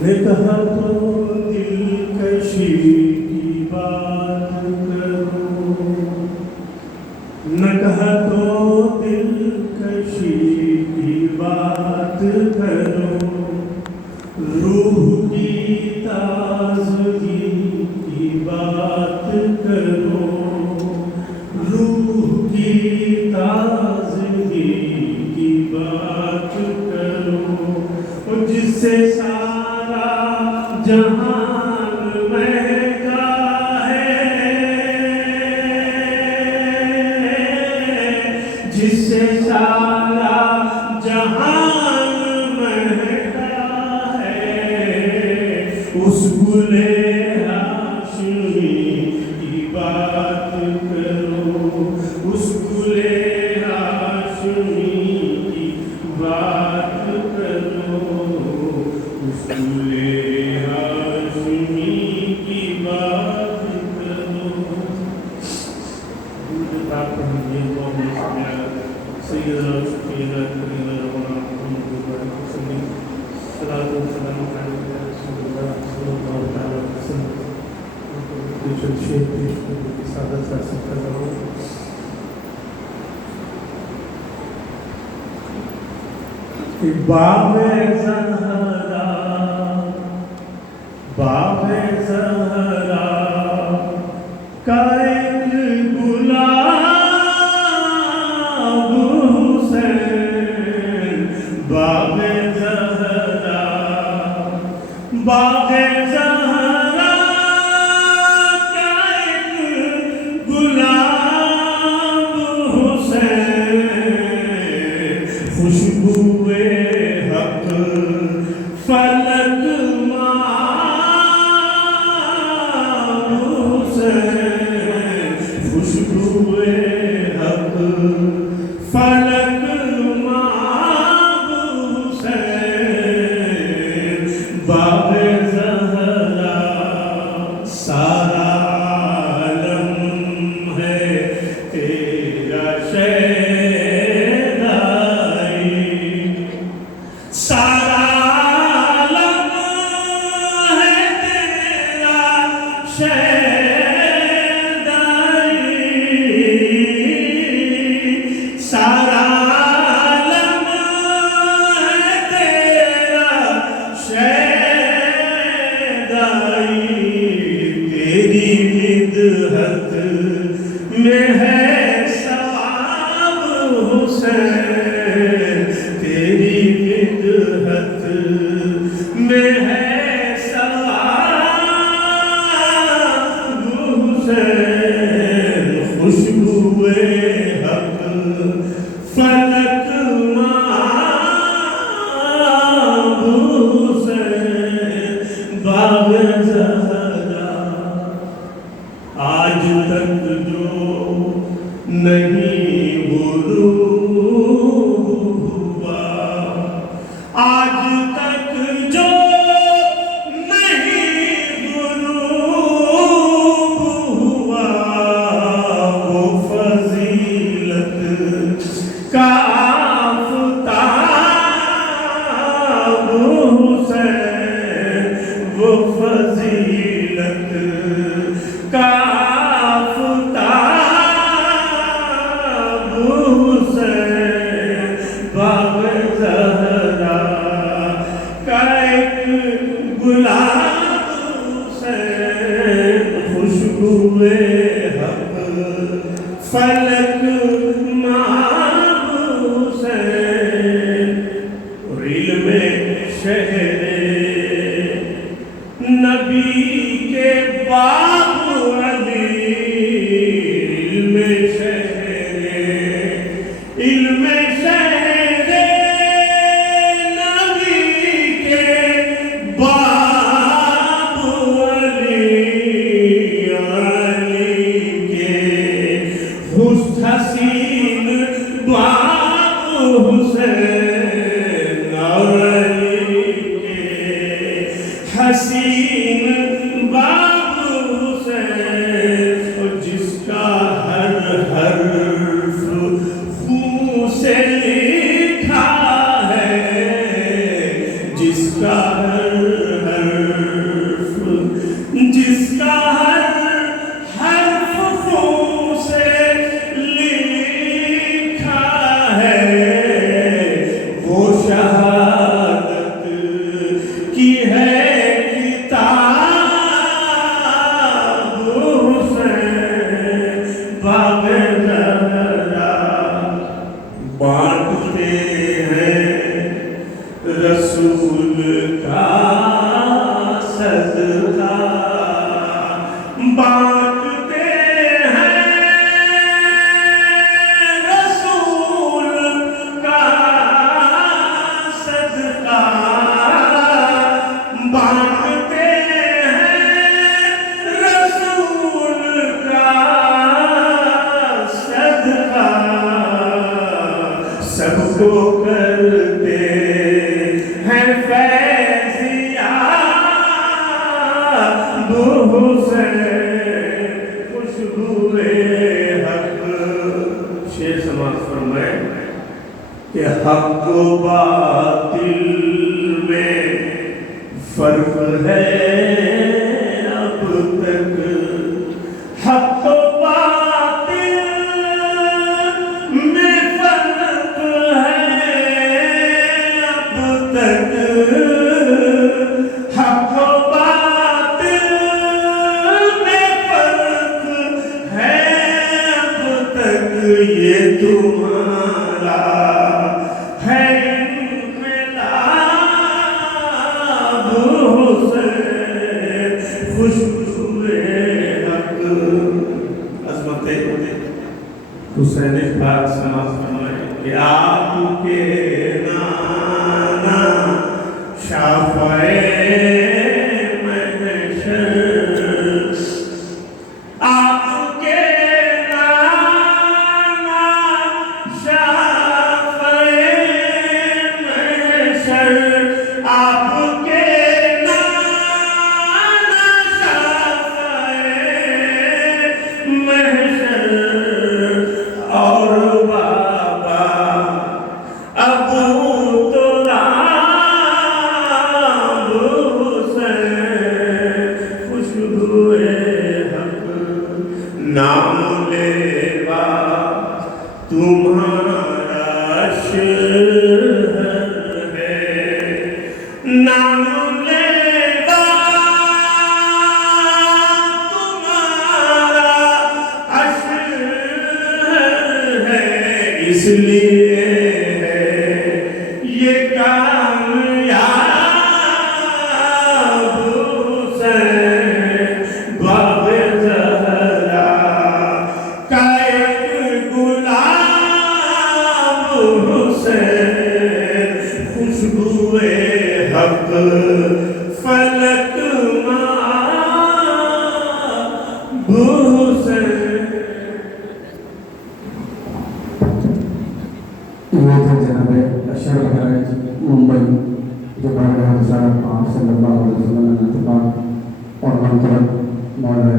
نے کہا تو دلکشی کی بات کرو، نہ کہا تو دلکشی کی بات کرو، روح کی تازگی کی بات کرو، روح کی تازگی کی بات کرو، جس سے سارا جہان مہنگا ہے، جس سے سارا جہان مہنگا ہے، اس گلے ہاشمی کی بات کرو، اس گلے ہاشمی کی بات کرو، اس گلے ہاشمی کی بات کرو۔ درود پاک پڑھیے، اللہم صل علی سیدنا و شفیعنا کریم ربنا محمد وبارک وسلم، صلاۃ و سلام علیک یا رسول اللہ صلی اللہ تعالی علیہ وسلم۔ چند شعر پیش کرنے کی سعادت حاصل کر رہا ہوں۔ باب زہرا، باب زہرا کا ایک گلاب حسین، باب زہرا، باب زہرا کا ایک گلاب حسین، خوشبوئے حق فلک حسین، خوشبوئے حق فلک حسین، باب زہرا سارا عالم ہے تیرا شیدائی، سارا عالم ہے تیرا شیدائی، سارا عالم ہے تیرا شیدائی، تیری مدحت میں ہے ثواب حسین، تیری مدحت میں ہے ثواب حسین، خوشبوئے حق فلک مآب حسین، باب زہرا آج تک جو نہیں غروب ہوا، آج تک جو نہیں غروب ہوا، وہ فضیلت کا آفتاب حسین، وہ فضیلت کا آفتاب حسین، باب زہرا کا ایک گلاب حسین، خوشبوئے حق فلک مآب حسین، اور علم شہر نبی کے باب علی، علم شہر، علم شہر نبی کے باب علی، باغ زہرا بانٹتے ہیں رسول کا صدقہ بانٹتے ہیں رسول کا صدقہ بانٹتے ہیں رسول کا صدقہ سب کو کرتے ہیں فیضیا حسین خوشبو حق شیر سماعت فرمائے کہ حق و باطل میں فرق ہے اب تک حق و باطل میں فرق ہے اب تک حق و باطل میں فرق ہے اب تک یہ تمہارا ہے حسین پاک سماعت فرمائے کہ آپ کے نانا شافعِ محشر آپ کے نانا شافعِ محشر آپ کے نانا شافعِ محشر اور بابا ابو تراب حسین خوشبو حق نام لیوا تمہارا شہر ہے نام لیوا تمہارا اس لیے ہے یہ کامیاب حسین باغ زہرا کا ایک گلاب حسین خوشبو حق فلک حسین یہ تھے جناب اشرف حراج ممبئی جو بارگاہ رسالت پاک صلی اللہ علیہ وسلم نے انتخاب اور منتخب مولا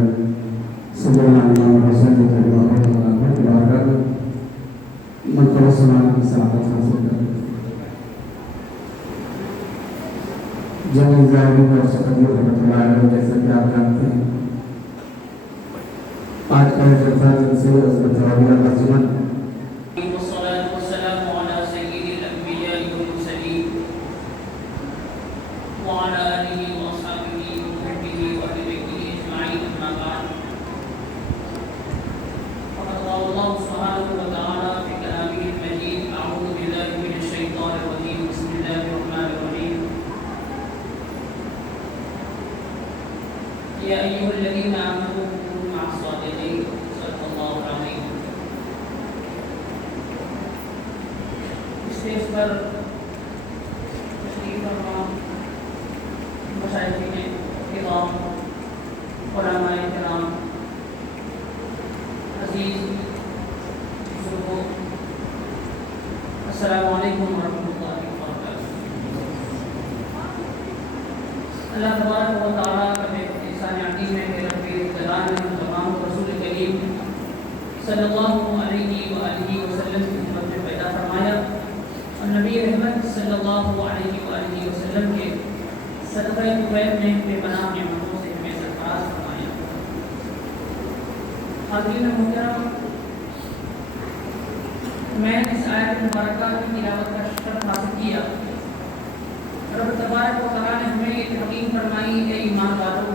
سیدنا امام حسین رضی اللہ عنہ کی بارگاہ میں منتخب سلام کی سعادت حاصل کر جنگ ظاہری اور سقدی رحمۃ اللہ علیہ جیسا کہ آپ جانتے ہیں آج کا جلسہ جلسے حضرت ربیع الرحمن يا أيها الذين آمنوا كونوا مع الصادقين صدق الله العظيم. اسٹیج پر تشریف فرما مشاہدین کرام علماء کرام عزیز بزرگوں السلام علیکم ورحمۃ اللہ وبرکاتہ. اللہ تبارک و تعالیٰ کا عظیم ہے کہ رب الجلال نے تمام رسول کریم صلی اللہ علیہ وآلہ وسلم کی خدمت میں پیدا فرمایا اور نبی رحمت صلی اللہ علیہ وآلہ وسلم کے صدقہ طیب میں بے پناہ نعمتوں سے ہمیں سرفراز فرمایا. حاضرین محترم، میں اس آیت مبارکہ کی تلاوت کا شرف حاصل کیا. رب تبارک و تعالیٰ نے ہمیں یہ تحقیق فرمائی، اے ایمان والو،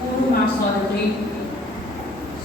کونوا مع الصادقین،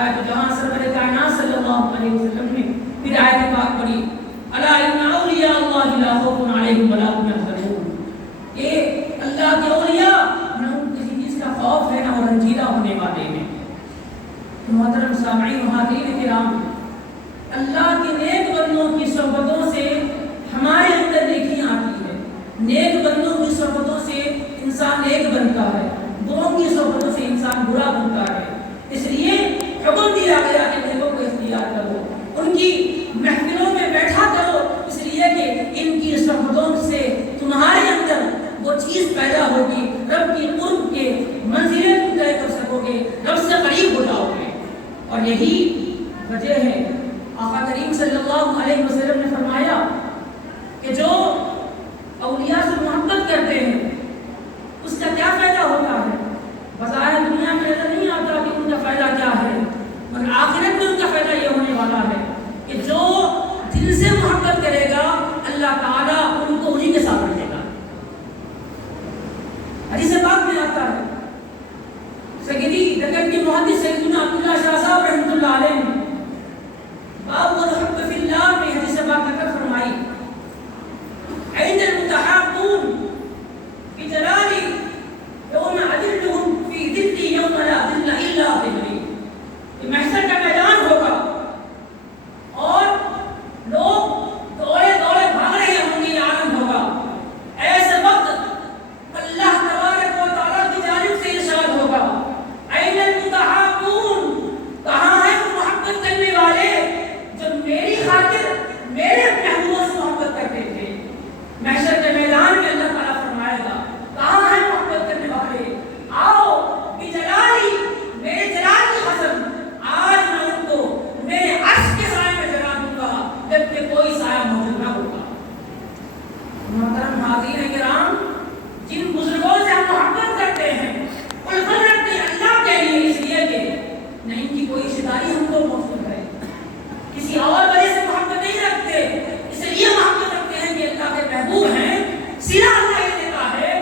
آیت جہاں سرور کائنات صلی اللہ علیہ وسلم نے پھر آیت پاک پڑھی الا ان اولیاء اللہ لا خوف علیہم ولا هم يحزنون، کہ اللہ کے اولیاء نہ کسی چیز کا خوف ہے نہ وہ رنجیدہ ہونے والے ہیں۔ محترم سامعین و حاضرین کرام، اللہ کے نیک بندوں کی صحبتوں سے ہمارے اندر نیکیاں آتی ہے، نیک بندوں کی صحبتوں سے انسان نیک بنتا ہے، بروں کی صحبتوں سے انسان برا بنتا ہے۔ اس لیے حکم دیا گیا کہ نیکوں کو اختیار کرو، ان کی محفلوں میں بیٹھا کرو، اس لیے کہ ان کی صحبتوں سے تمہارے اندر وہ چیز پیدا ہوگی، رب کی قرب کے منزلیں تم طے کر سکو گے، رب سے قریب ہو جاؤ گے۔ اور یہی وجہ ہے آقا کریم صلی اللہ علیہ وسلم نے فرمایا کہ جو اولیاء سے محبت کرتے ہیں اس کا کیا فائدہ ہوتا ہے؟ بظاہر دنیا میں نظر نہیں آتا کہ ان کا فائدہ کیا ہے، مگر آخرت میں ان کا فائدہ یہ ہونے والا ہے کہ جو دل سے محبت کرے گا اللہ تعالیٰ ان کو انہی کے ساتھ رکھے گا۔ حدیث پاک میں آتا ہے، سیدی دکن کے محدث سیدنا عبداللہ شاہ صاحب رحمۃ اللہ علیہ نے باب الحب فی اللہ میں حدیث پاک ذکر فرمائی عند المتحابون بجلالی یوم اذلهم فی ذلی یوم لا ذل الا ذلی، یہ محشر کا میدان ہوگا اور لوگ دوڑے دوڑے بھاگ رہے ہوں گے، عالم ہوگا، ایسے وقت اللہ تبارک و تعالیٰ کی جانب سے ارشاد ہوگا این المتحابون، کہاں ہیں وہ محبت کرنے والے جو میری خاطر میرے محبوبوں سے محبت کرتے تھے۔ محشر کے میدان میں اللہ تعالیٰ فرمائے گا کہاں ہیں محبت کرنے والے، آؤ بجلالی، میرے جلال کی قسم آج میں ان کو میرے عرش کے سائے میں جگا دوں گا جبکہ کوئی سایہ موجود نہ ہوگا۔ محترم حاضرین کرام، جن بزرگوں سے ہم محبت کرتے ہیں الفت رکھتے ہیں اللہ کے لیے، اس لیے کہ نہ ان کی کوئی شداری ہم کو موصول ہے، کسی اور وجہ سے محبت نہیں رکھتے، اس لیے محبت رکھتے ہیں کہ اللہ کے محبوب ہیں۔ سلا اللہ یہ دیتا ہے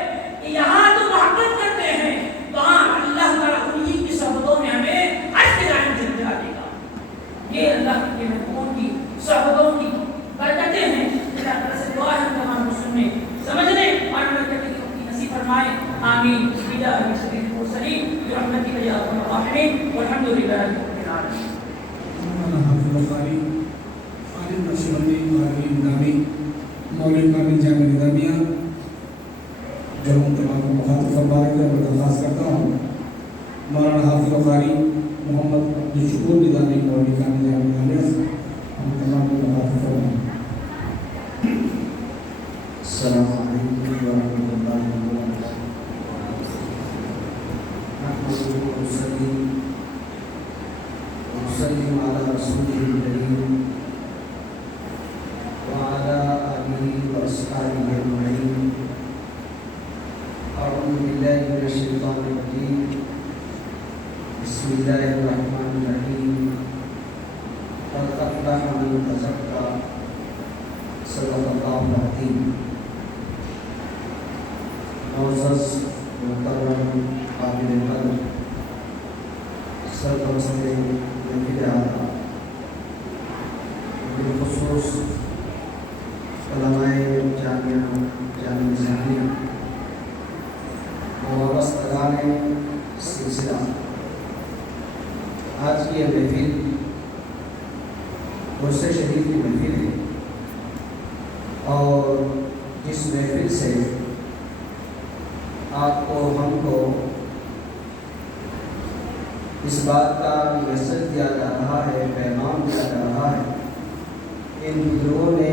کہ یہاں تو محبت کرتے ہیں، وہاں اللہ تعالیٰ انہی کی صحبتوں میں ہمیں عرش کے جانب سے دلا دے گا۔ یہ اللہ کے محبوبوں کی صحبتوں کی برکتیں ہیں۔ اللہ تعالیٰ سے دعا ہے ہم تمام کو سننے سمجھنے اور عمل کرنے کی توفیق نصیب فرمائے، آمین۔ بجاہ سید المرسلین برحمتک یا ارحم الراحمین والحمد للہ رب العالمین۔ مولانا حافظ القاری عالم نقشبندی عالم نامی مولوی کامل جامع نظامیہ، جو ہم تمام کو مخاطب فرما رہے ہیں، میں درخواست کرتا ہوں مولانا حافظ القاری محمد عبدالشکور نظامی مولوی کامل جامع نظامیہ ہم تمام کو مخاطب فرمائیں۔ السلام علیکم ورحمۃ اللہ وبرکاتہ۔ نحمده ونصلي ونسلم على رسوله الكريم وعلى آله وأصحابه أجمعين۔ أعوذ بالله من الشيطان الرجيم، بسم الله الرحمن الرحيم، قد أفلح من تزكى، صدق الله العظيم۔ معزز محترم قابل قدر سرپرست محفل اعلیٰ، بالخصوص علماء جامعہ نظامیہ، وابستگان سلسلہ، آج کی یہ محفل عرس شریف کی محفل ہے، اور جس محفل سے آپ کو ہم کو اس بات کا میسج دیا جا رہا ہے، پیغام دیا جا رہا ہے، ان بزرگوں نے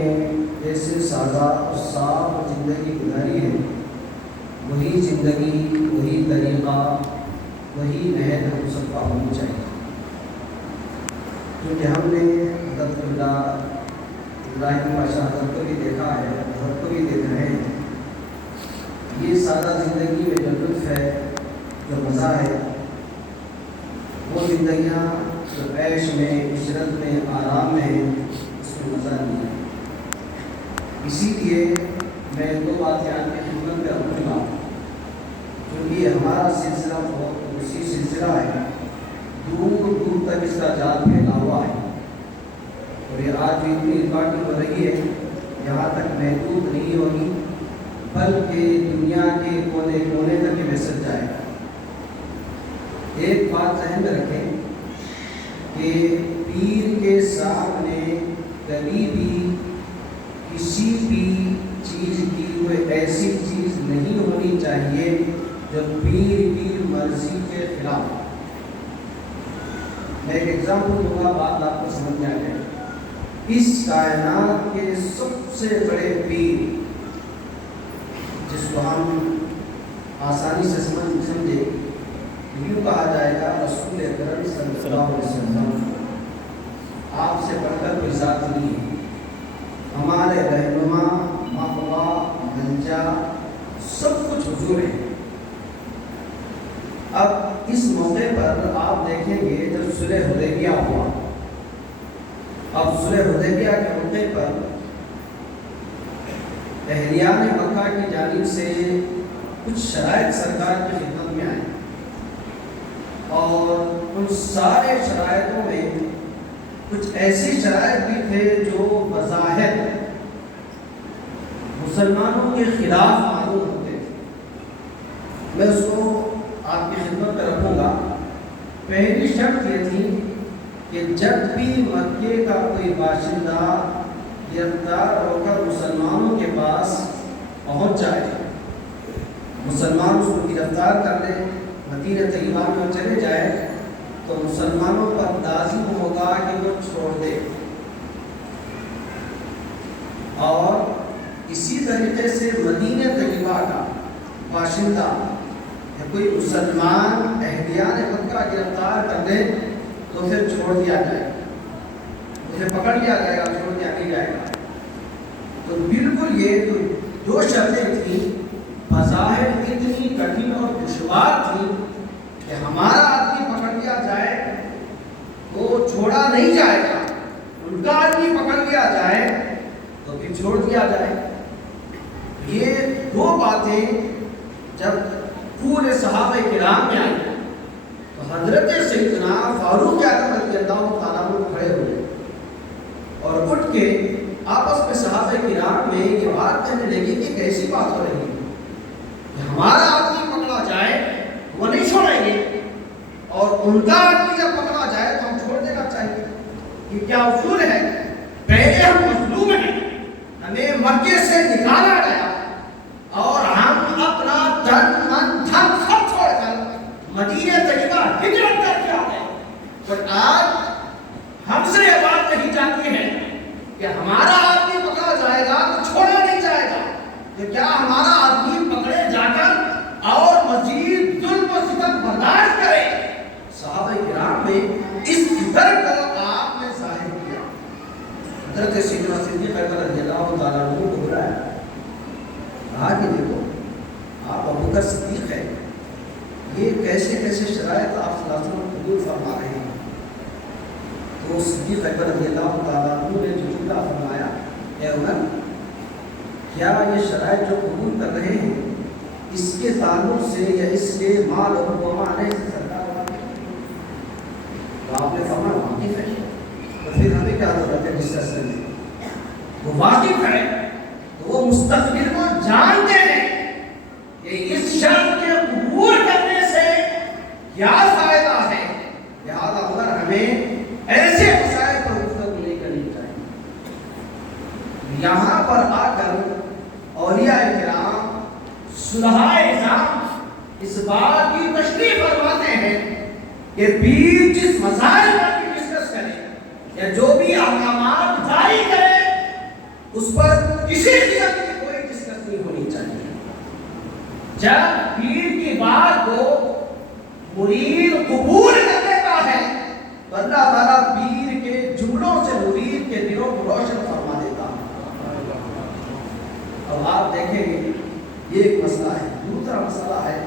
جیسے سادہ اور صاف زندگی گزاری ہے، وہی زندگی، وہی طریقہ، وہی نہج ہم سب کا ہونی چاہیے، کیونکہ ہم نے حضرت ابراہیم پاشا حضرت کو بھی دیکھا ہے، حضرت کو بھی دیکھ رہے ہیں۔ یہ سادہ زندگی میں جو لطف ہے، جو مزہ ہے، وہ زندگیاں جو عیش میں، عشرت میں، آرام میں ہیں، اس میں مزہ نہیں ہے۔ اسی لیے میں دو بات یاد کی خدمت میں رکھوں گا، کیونکہ ہمارا سلسلہ بہت اسی سلسلہ ہے، دور دور تک اس کا جال پھیلا ہوا ہے، اور یہ آج جو اتنی ریکارڈنگ ہو رہی ہے یہاں تک محدود نہیں ہوگی، بلکہ دنیا کے کونے کونے تک یہ میسج جائے گا۔ ایک بات ذہن میں رکھیں کہ پیر کے سامنے کبھی بھی کسی بھی چیز کی کوئی ایسی چیز نہیں ہونی چاہیے جو پیر کی مرضی کے خلاف۔ میں ایک ایگزامپل دوں گا، بات آپ کو سمجھ میں آ جائے۔ اس کائنات کے سب سے بڑے پیر جس کو ہم آسانی سے سمجھے یوں کہا جائے گا رسول اکرم صلی اللہ علیہ وسلم، آپ سے بڑھ کر کوئی ذات نہیں ہے، ہمارے رہنما، مقوا، منجا، سب کچھ حضور ہے۔ اب اس موقع پر آپ دیکھیں گے جب صلح حدیبیہ ہوا، اب صلح حدیبیہ کے موقع پر اہلیان مکہ کی جانب سے کچھ شرائط سرکار کی خدمت میں آئے، اور ان سارے شرائطوں میں کچھ ایسی شرائط بھی تھے جو بظاہر مسلمانوں کے خلاف معلوم ہوتے تھے۔ میں اس کو آپ کی خدمت میں رکھوں گا۔ پہلی شرط یہ تھی کہ جب بھی مکے کا کوئی باشندہ گرفتار ہو کر مسلمانوں کے پاس پہنچ جائے، مسلمان اس کو گرفتار کر لے، مدینہ طیبہ میں چلے جائے، تو مسلمانوں پر لازم ہوگا کہ وہ چھوڑ دے، اور اسی طریقے سے مدینہ طیبہ کا باشندہ یا کوئی مسلمان اہلیان مکہ گرفتار کر دے تو پھر چھوڑ دیا جائے، اسے پکڑ لیا جائے گا، چھوڑ دیا نہیں جائے گا۔ تو بالکل یہ تو دو شرطیں تھیں، بظاہر اتنی کٹھن اور دشوار تھیں کہ ہمارا آدمی پکڑ لیا جائے تو چھوڑا نہیں جائے گا، ان کا آدمی پکڑ لیا جائے تو پھر چھوڑ دیا جائے۔ یہ دو باتیں جب پورے صحابہ کرام میں آئی تو حضرت سیدنا فاروق اعظم رضی اللہ تعالیٰ عنہ کھڑے ہوئے اور اٹھ کے آپس میں صحابہ کرام میں یہ بات کہنے لگے کہ کیسی بات ہو رہی ہے کہ ہمارا آدمی پکڑا جائے وہ نہیں چھوڑیں گے، اور ان کا آدمی جب پکڑا جائے تو ہم چھوڑ دینا چاہیے۔ یہ کیا اصول ہے؟ پہلے ہم مظلوم ہیں، ہمیں مکے سے نکالا گیا اور ہم اپنا تن من دھن سب چھوڑ کر مدینہ طیبہ ہجرت کر کے آ گئے، اور آج ہم سے یہ بات نہیں جاتی ہے کہ ہمارا آدمی پکڑا جائے گا تو چھوڑا نہیں جائے گا، کہ کیا ہمارا آدمی پکڑے جا کر اور مزید ظلم و ستم برداشت کرے؟ صحابہ کرام میں اس فکر کو آپ نے ظاہر کیا۔ حضرت سیدنا صدیق اکبر رضی اللہ تعالیٰ عنہ کو بلایا، کہا کہ دیکھو آپ ابوبکر صدیق ہیں، یہ کیسے کیسے شرائط آپ صلی اللہ علیہ وسلم قبول فرما رہے ہیں؟ تو صدیق اکبر رضی اللہ تعالیٰ عنہ نے جو جملہ فرمایا، اے عمر کیا یہ شرائط جو قبول کر رہے ہیں اس کے تعلق سے یا اس کے مال اور آنے سے سرکار واقف ہے؟ تو آپ نے فرمایا واقف ہے، تو پھر ہمیں کیا ضرورت ہے ڈسکس کرنے؟ وہ واقف ہے تو وہ مستقبل کو جانتے ہیں کہ اس شرط کے قبول کرنے سے کیا فائدہ ہے، لہٰذا اگر ہمیں ایسے مسائل پر گفتگو نہیں کرنی چاہیے۔ یہاں پر آ کر اولیاء کرام صلحاء نظام اس بات کی تشریح فرماتے ہیں کہ پیر جس مسائل پر بھی ڈسکس کرے یا جو بھی احکامات جاری کرے اس پر کسی قسم کی کوئی ڈسکس نہیں ہونی چاہیے۔ جب پیر کی بات کو مرید قبول کر لیتا ہے تو اللہ تعالیٰ پیر کے جملوں سے مرید کے دلوں کو روشن فرما دیتا ہے۔ اب آپ دیکھیں گے یہ ایک مسئلہ ہے۔ دوسرا مسئلہ ہے،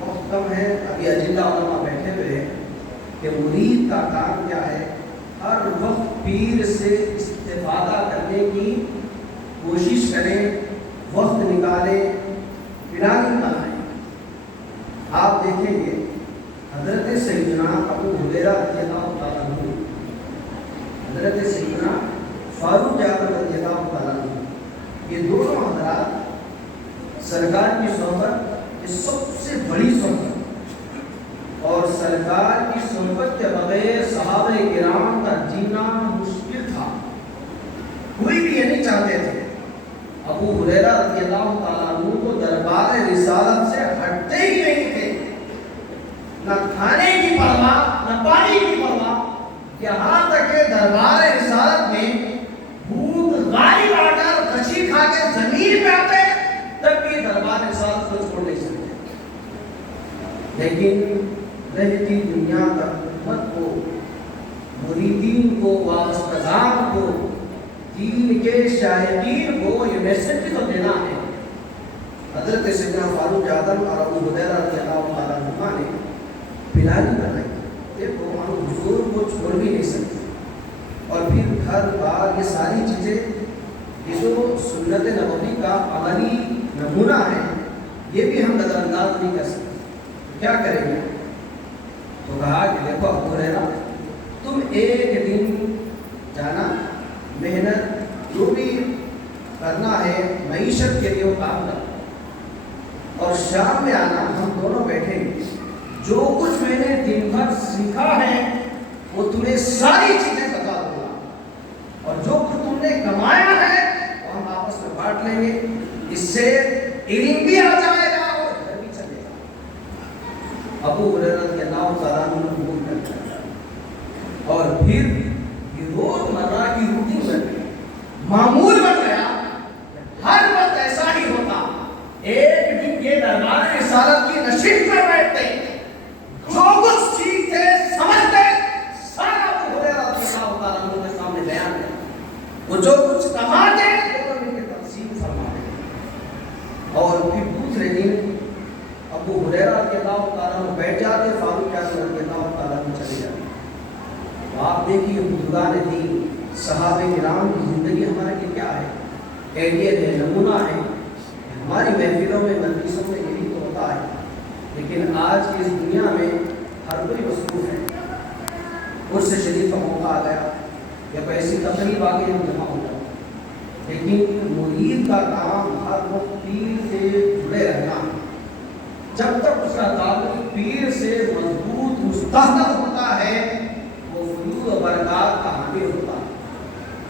وقت کم ہے، ابھی اجندہ علماء بیٹھے ہوئے ہیں کہ مرید کا کام کیا ہے، ہر وقت پیر سے استفادہ کرنے کی کوشش کریں، وقت نکالیں، پلاننگ بنائیں۔ آپ دیکھیں گے حضرت سیدنا ابو ہریرہ رضی اللہ تعالیٰ عنہ، حضرت سیدنا فاروق اعظم رضی اللہ تعالیٰ عنہ، یہ دونوں حضرات سرکار کی صحبت یہ سب سے بڑی صحبت، اور سرکار کی صحبت کے بغیر صحابہ کرام کا جینا مشکل تھا، کوئی بھی یہ نہیں چاہتے تھے۔ ابو ہریرہ رضی اللہ تعالیٰ عنہ کو دربار رسالت سے ہٹتے ہی نہیں تھے، نہ کھانے کی پرواہ نہ پانی کی پرواہ، یہاں تک کہ دربار رسالت میں بھوت غالب آ کر کچھی کھا کے زمین پہ آتے تب بھی دربار رسالت کو چھوڑ نہیں سکتے، لیکن رہتی دنیا کا امت کو، مریدین کو، وابستگان کو، دین کے شاہدین کو یہ میسج تو دینا ہے۔ حضرت سیدنا فاروق اعظم اور ابو ہریرہ رضی اللہ تعالیٰ عنہ نے پلانی بنائی، دیکھو ہم حضور کو چھوڑ بھی نہیں سکتے، اور پھر گھر بار یہ ساری چیزیں یہ جو سنت نبوی کا عملی نمونہ ہے یہ بھی ہم نظر انداز نہیں کر سکتے، کیا کریں گے؟ تو کہا کہ دیکھو ابو ہریرہ تم ایک دن جانا، محنت جو بھی کرنا ہے معیشت کے لیے وہ کام کرنا، اور شام میں آنا، ہم دونوں بیٹھیں گے، جو کچھ میں نے دن بھر سیکھا ہے وہ تمہیں ساری چیزیں بتا دوں گا، اور جو کچھ تم نے کمایا ہے وہ ہم آپس میں بانٹ لیں گے، اس سے علم بھی آ جائے گا اور گھر بھی چلے گا۔ ابو ہریرہ رضی اللہ تعالیٰ عنہ قبول کر لیا، اور پھر روز مرہ کی روٹین بن گئی، معمول بن گیا، ہر وقت ایسا ہی ہوتا، ایک دن یہ دربار رسالت کی نشست پر بیٹھتے، جو کچھ سیکھتے سمجھتے سارا ابو ہریرہ رضی اللہ تعالیٰ عنہ کے سامنے بیان کرتے، وہ جو کچھ کماتے دونوں مل کے تقسیم فرماتے، اور پھر دوسرے دن ابو ہریرہ رضی اللہ تعالیٰ عنہ بیٹھ جاتے، فاروق اعظم رضی اللہ تعالیٰ عنہ چلے جاتے۔ آپ دیکھیے بزرگان دین، صحابہ کرام کی زندگی ہمارے لیے کیا ہے، ایڈیت ہے، نمونہ ہے۔ ہماری محفلوں میں مجلسوں میں یہی تو ہوتا ہے، لیکن آج کی اس دنیا میں ہر کوئی مصروف ہے، اس سے شریف کا موقع آ گیا یا کوئی ایسی تقریب آ گئی ہم جمع ہو جاؤ، لیکن مرید کا کام ہر وقت پیر سے جڑے رہنا، جب تک اس کا تعلق پیر سے مضبوط مستحکم ہوتا ہے وہ فیوض و برکات کا حامل ہوتا ہے۔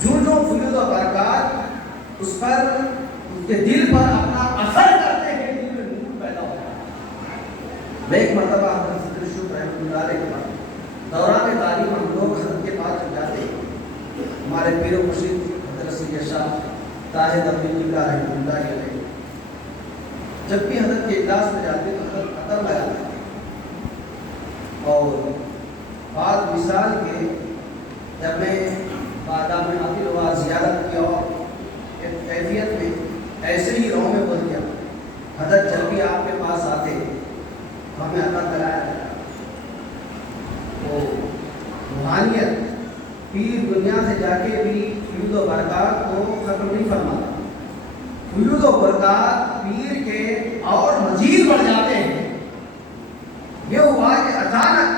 جو فیوض و برکات اس پر، اس کے دل پر اپنا اثر کرتے ہیں، دل میں نور پیدا ہوتا ہے۔ میں ایک مرتبہ حضرت فکر شکر رحمۃ اللہ علیہ کے بعد دوران تعلیم ہم لوگ حضرت کے پاس جب جاتے ہیں، ہمارے پیر و مرشد حضرت سید شاہ طاہر ابن قبلہ رحمۃ اللہ علیہ جب بھی حضرت کے اجلاس میں جاتے تو حضرت قدم لگاتے اور بعد مثال کے جب میں بادام میں حاضر ہوا، زیارت کیا اور ایک کیفیت میں ایسے ہی رو میں بول گیا، حضرت جب بھی آپ کے پاس آتے ہمیں اللہ کرایا جاتا، وہ روحانیت پیر دنیا سے جا کے بھی فیوض و برکات کو ختم نہیں فرماتا، فیوض و برکات پیر کے اور مزید بڑھ جاتے ہیں۔ یہ ہوا کہ اچانک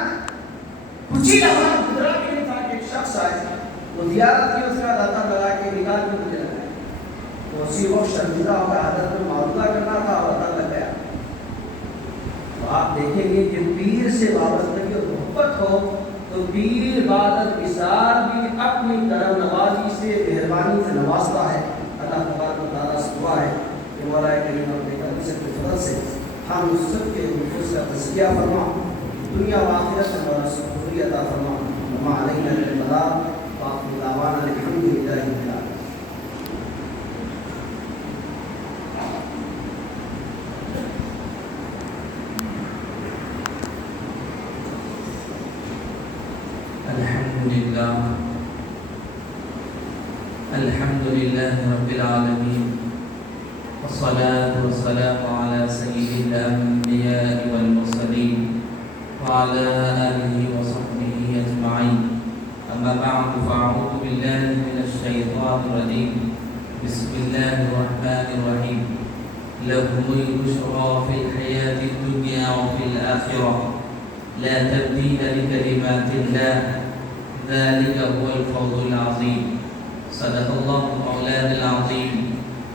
کچھ ہی لمحہ گزرا بھی نہیں تھا کہ ایک شخص آئے، وہ زیارت کی، اس کا داتا لگا کے نکال کے مجھے لگایا، تو اسی وقت شرمندہ ہو کر حضرت میں معاوضہ کرنا تھا اور پتہ لگ گیا۔ تو آپ دیکھیں گے کہ پیر سے وابستگی اور محبت ہو تو پیر بعد الوصال بھی اپنی کرم نوازی سے، مہربانی سے نوازتا ہے۔ اللہ تبارک و تعالیٰ سے دعا ہے کہ مولا کریم اپنے کرم سے فضل سے ہم سب کے نفوس کا تزکیہ فرما، دنیا و آخرت میں ہمارا سکون عطا فرما، وما علینا الا البلاغ وآخر دعوانا الحمد للہ رب العالمین۔ الحمد لله رب العالمين، والصلاة والسلام على سيد الأنبياء والمرسلين وعلى آله وصحبه أجمعين، أما بعد فأعوذ بالله من الشيطان الرجيم، بسم الله الرحمن الرحيم، لهم البشرى في الحياة الدنيا وفي الآخرة لا تبديل لكلمات الله ذلك هو الفوز العظيم صدق الله مولانا العظيم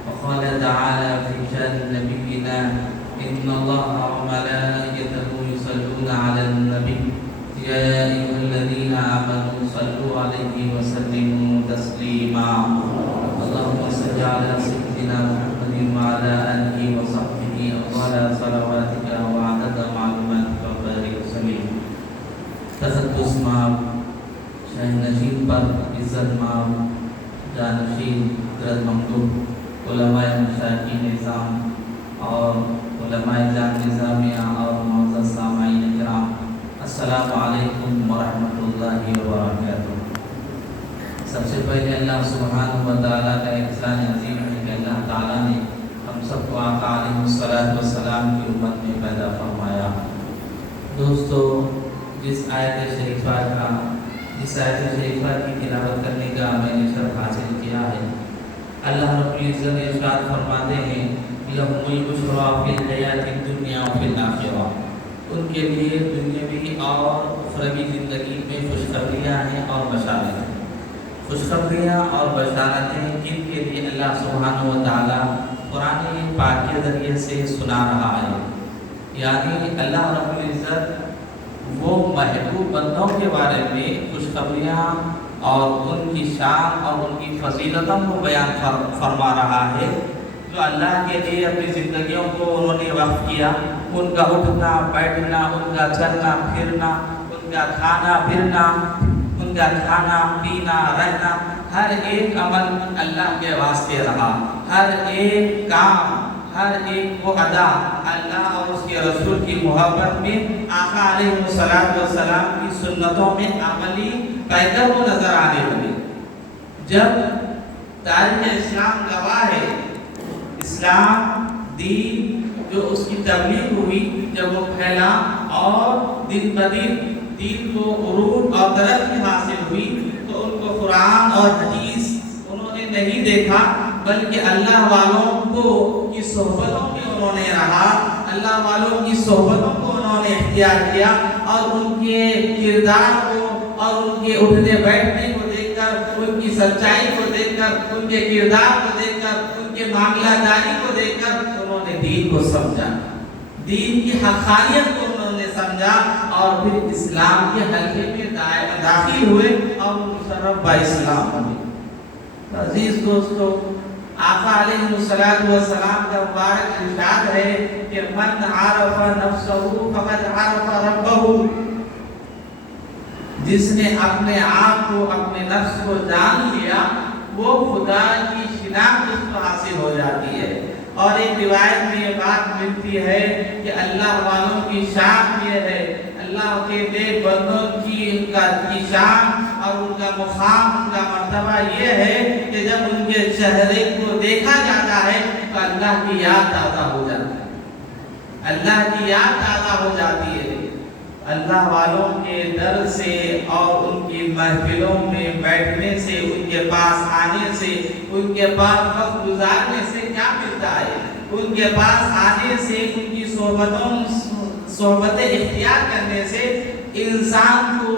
وقال تعالى في شأن نبينا إن الله وملائكته يصلون على النبي يا أيها الذين آمنوا صلوا عليه وسلموا تسليما اللهم صل على سيدنا محمد وعلى آله وصحبه وعلى صلواتك وعدد معلوماتك وبارك وسلم تقدس ماب شاہ نشین پر عزت ماب جانشین حضرت ممدوح علماء مشاہدین نظام اور علماء جان نظامیہ اور معزز سامعین کرام السلام علیکم ورحمۃ اللہ وبرکاتہ۔ سب سے پہلے اللہ سبحانہ و تعالیٰ کا احسان عظیم ہے کہ اللہ تعالیٰ نے ہم سب کو آقا علیہ السلام کی امت میں پیدا فرمایا۔ دوستو، جس آیت شریفہ کی تلاوت کرنے کا میں نے شرف حاصل کیا ہے، اللہ رب العزت ارشاد فرماتے ہیں لَهُمُ الْبُشْرَىٰ فِي الْحَيَاةِ الدُّنْيَا وَفِي الْآخِرَةِ، ان کے لیے دنیاوی اور اخروی زندگی میں خوشخبریاں ہیں اور بشارتیں۔ خوشخبریاں اور بشارتیں جن کے لیے اللہ سبحانہ و تعالیٰ قرآن پاک کے ذریعے سے سنا رہا ہے، یعنی اللہ رب العزت وہ محبوب بندوں کے بارے میں خوشخبریاں اور ان کی شان اور ان کی فضیلتوں کو بیان فرما رہا ہے، جو اللہ کے لیے اپنی زندگیوں کو انہوں نے وقف کیا۔ ان کا اٹھنا بیٹھنا، ان کا چلنا پھرنا، ان کا کھانا پھرنا، ان کا کھانا پینا رہنا، ہر ایک عمل اللہ کے واسطے رہا، ہر ایک کام، ہر ایک وہ ادا اللہ اور اس کے رسول کی محبت میں آقا علیہ السلام کی سنتوں میں عملی پیکر وہ نظر آنے لگے۔ جب تاریخ اسلام گواہ ہے، اسلام دین جو اس کی تبلیغ ہوئی، جب وہ پھیلا اور دن بدن دین کو عروج اور ترقی حاصل ہوئی، تو ان کو قرآن اور حدیث انہوں نے نہیں دیکھا، بلکہ اللہ والوں کی صحبتوں میں انہوں نے رہا، اللہ والوں کی صحبتوں کو انہوں نے اختیار کیا، اور ان کے کردار کو اور ان کے اٹھنے بیٹھنے کو دیکھ کر، ان کی سچائی کو دیکھ کر، ان کے کردار کو دیکھ کر، ان کے معاملہ داری کو دیکھ کر انہوں نے دین کو سمجھا، دین کی حقانیت کو انہوں نے سمجھا، اور پھر اسلام کے حلقے میں داخل ہوئے اور مشرف با اسلام ہوئے۔ عزیز دوستو، آقا علیہ السلام کا مبارک ارشاد ہے کہ من عرف نفسہ فقد عرف ربہ، جس نے اپنے آپ کو، اپنے نفس کو جان لیا، وہ خدا کی شناخت اس کو حاصل ہو جاتی ہے۔ اور ایک روایت میں یہ بات ملتی ہے کہ اللہ والوں کی شان یہ ہے، اللہ کے نیک بندوں کی شان اور ان کا مقام، ان کا مرتبہ یہ ہے کہ جب ان کے چہرے کو دیکھا جاتا ہے تو اللہ کی یاد تازہ ہو جاتی ہے، اللہ کی یاد تازہ ہو جاتی ہے۔ اللہ والوں کے در سے اور ان کی محفلوں میں بیٹھنے سے، ان کے پاس آنے سے، ان کے پاس وقت گزارنے سے کیا ملتا ہے؟ ان کے پاس آنے سے، ان کی صحبتیں اختیار کرنے سے انسان کو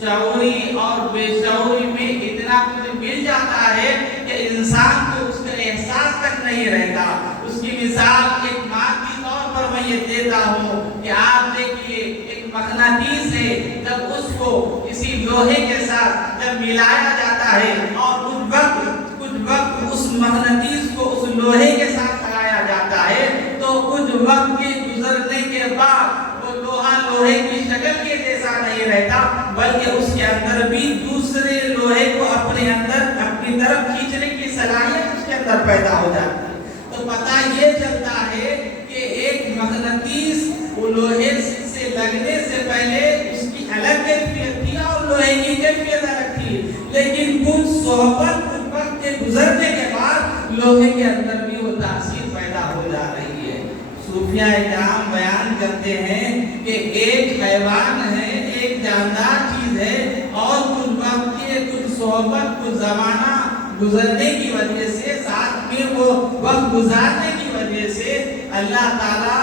شعوری اور بے شعوری میں اتنا کچھ مل جاتا ہے کہ انسان کو اس کا احساس تک نہیں رہتا۔ اس کی مثال ایک مادی طور پر میں یہ دیتا ہوں کہ آپ دیکھیے ایک مقناطیس ہے، جب اس کو کسی لوہے کے ساتھ جب ملایا جاتا ہے اور کچھ وقت اس مقناطیس کو اس لوہے کے ساتھ چلایا جاتا ہے، تو کچھ وقت کے گزرنے کے بعد وہ لوہے کی شکل کے جیسا نہیں رہتا، بلکہ اس کے اندر بھی دوسرے لوہے کو اپنی طرف کھینچنے کی صلاحیت اس کے اندر پیدا ہو جاتی ہے۔ تو پتہ یہ چلتا ہے کہ ایک مقناطیس وہ لوہے سے لگنے سے پہلے اس کی الگ کیفیت تھی اور لوہے کی کیفیت الگ تھی، لیکن کچھ صحبت وقت کے گزرنے کے بعد لوہے کے اندر بھی وہ تاثیر پیدا ہو جا رہی ہے۔ صوفیہ کرام بیان کرتے ہیں کہ ایک حیوان ہے، ایک جاندار چیز ہے، اور کچھ وقت کے، کچھ صحبت، کچھ زمانہ گزرنے کی وجہ سے، ساتھ میں وہ وقت گزارنے کی وجہ سے اللہ تعالیٰ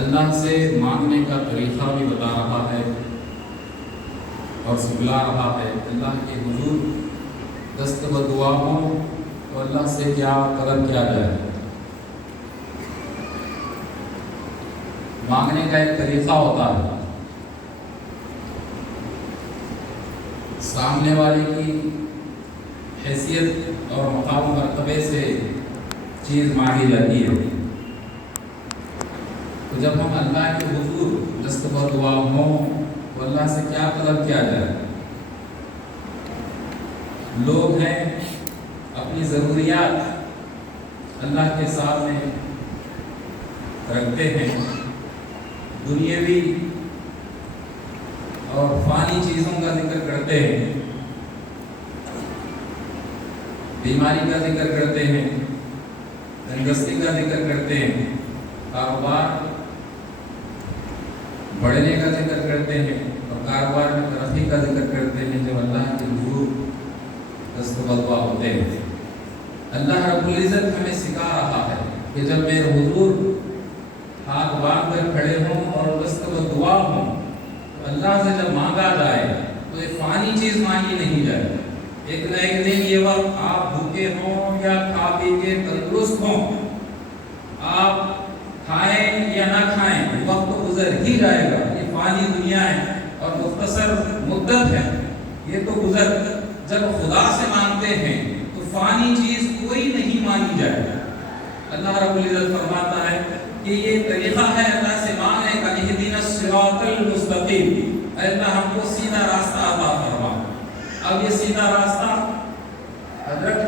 اللہ سے مانگنے کا طریقہ بھی بتا رہا ہے اور سکھلا رہا ہے۔ اللہ کے حضور دست و دعا ہو تو اللہ سے کیا طلب کیا جائے۔ مانگنے کا ایک طریقہ ہوتا ہے، سامنے والے کی حیثیت اور مقام مرتبے سے چیز مانگی جاتی ہے۔ تو جب ہم اللہ کے حضور دست و دعا ہوں تو اللہ سے کیا طلب کیا جائے؟ لوگ ہیں اپنی ضروریات اللہ کے سامنے رکھتے ہیں، دنیاوی اور فانی چیزوں کا ذکر کرتے ہیں، بیماری کا ذکر کرتے ہیں، تندرستی کا ذکر کرتے ہیں، کاروبار بڑھنے کا ذکر کرتے ہیں اور کاروبار میں ترقی کا ذکر کرتے ہیں۔ جب اللہ کے حضور دست و دعا ہوتے ہیں، اللہ رب العزت ہمیں سکھا رہا ہے کہ جب میرے حضور ہاتھ باندھ کر کھڑے ہوں اور دست و دعا ہوں تو اللہ سے جب مانگا جائے تو یہ فانی چیز مانگی نہیں جائے۔ ایک نہ ایک دن یہ وقت آپ بھوکے ہوں یا کھا پی کے تندرست ہوں، آپ کھائیں یا نہ کھائیں، وقت تو گزر ہی جائے گا۔ یہ فانی دنیا ہے اور مختصر مدت ہے، یہ تو گزر۔ جب خدا سے مانگتے ہیں تو فانی چیز کوئی نہیں مانی جائے۔ اللہ رب العزت فرماتا ہے کہ یہ طریقہ ہے اللہ سے مانگنے کا، اہدنا الصراط المستقیم، اے اللہ ہم کو سیدھا راستہ عطا فرما۔ اب یہ سیدھا راستہ حضرت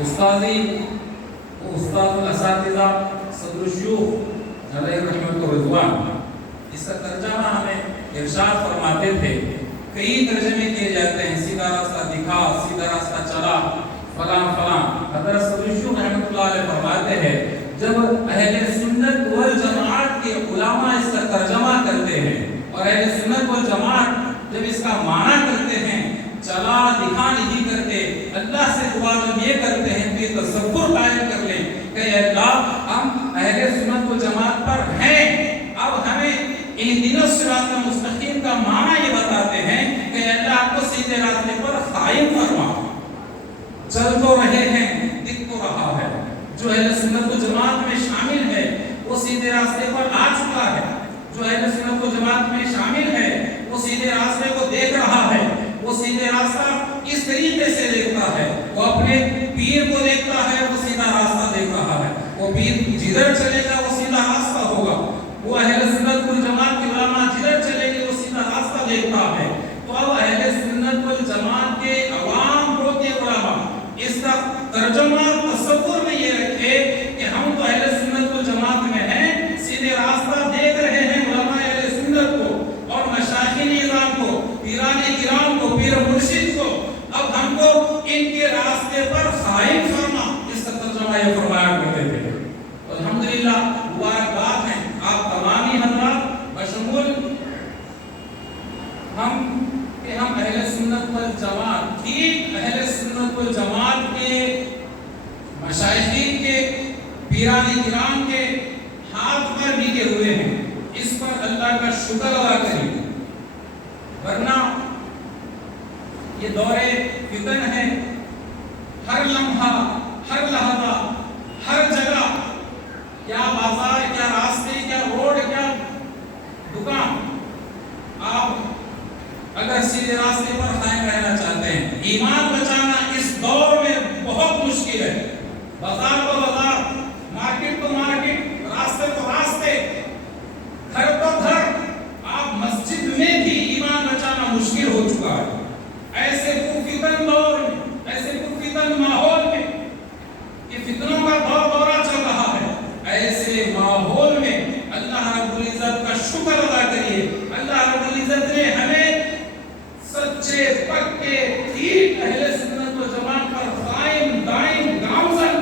استاد الاساتذہ صدر الشیوخ علیہ رحمۃ الرضوان اس کا ترجمہ ہمیں ارشاد فرماتے تھے۔ کئی ترجمے کیے جاتے ہیں، سیدھا راستہ دکھا، سیدھا راستہ چلا، فلاں فلاں۔ حضرت صدر الشیوخ رحمۃ اللہ علیہ فرماتے ہیں جب اہل سنت والجماعت کے علماء اس کا ترجمہ کرتے ہیں اور اہل سنت والجماعت جب اس کا معنی کرتے ہیں، چلا دکھا نہیں کرتے، اللہ سے دعا جب یہ کرتے ہیں کہ تصور قائم کر لیں کہ اے اللہ ہم اہل سنت والجماعت پر ہیں، اب ہمیں اہدنا الصراط المستقیم کا معنی یہ بتاتے ہیں کہ اے اللہ آپ کو سیدھے راستے پر قائم فرما۔ چل تو رہے ہیں، دکھ تو رہا ہے، جو اہل سنت والجماعت میں شامل ہے وہ سیدھے راستے پر آ چکا ہے، جو اہل سنت والجماعت میں شامل ہے وہ سیدھے راستے کو دیکھ رہا ہے، وہ سیدھے راستہ اس طریقے سے دیکھتا ہے، وہ اپنے پیر کو دیکھتا ہے، وہ سیدھا راستہ دیکھ رہا ہے، وہ پیر جدھر چلے گا وہ سیدھا راستہ ہوگا، وہ اہل سنت والجماعت کے علماء جدھر چلے گے وہ سیدھا راستہ دیکھتا ہے۔ تو اب اہل سنت والجماعت کے عوام کو کے علماء اس کا ترجمہ تصور میں یہ رکھے کہ ہم تو اہل سنت والجماعت میں ہیں، سیدھے راستہ دیکھ رہے ہیں علماء اہل سنت کو اور مشائخین نظام کو، پیران کرام کو، پیر مرشد کو، اب ہم کو ان کے راستے پر قائم فرما، اس کا ترجمہ یہ فرمایا کرتے تھے۔ الحمدللہ مبارکباد ہیں آپ تمامی حضرات بشمول ہم اہل سنت والجماعت ٹھیک اہل سنت والجماعت کے مشائخین کے، پیران کرام کے ہاتھ پر بھیگے ہوئے ہیں، اس پر اللہ کا شکر ادا کریں، ورنہ یہ دور فتن ہے، ہر لمحہ، ہر لحظہ، ہر جگہ، کیا بازار، کیا راستے، کیا روڈ، کیا دکان، آپ اگر سیدھے راستے پر قائم رہنا چاہتے ہیں، ایمان بچانا اس دور میں بہت مشکل ہے۔ بازار تو بازار، مارکیٹ تو مارکیٹ، راستے تو راستے، گھر تو گھر، آپ مسجد میں بھی ایمان بچانا مشکل ہو چکا ہے۔ ایسے پرفتن دور میں، ایسے پرفتن ماحول میں، یہ فتنوں کا دورہ چل رہا ہے، ایسے ماحول میں اللہ رب العزت کا شکر ادا کریے۔ اللہ رب العزت نے ہمیں سچے پکے ٹھیک اہل سنت و جماعت پر قائم دائم گامزن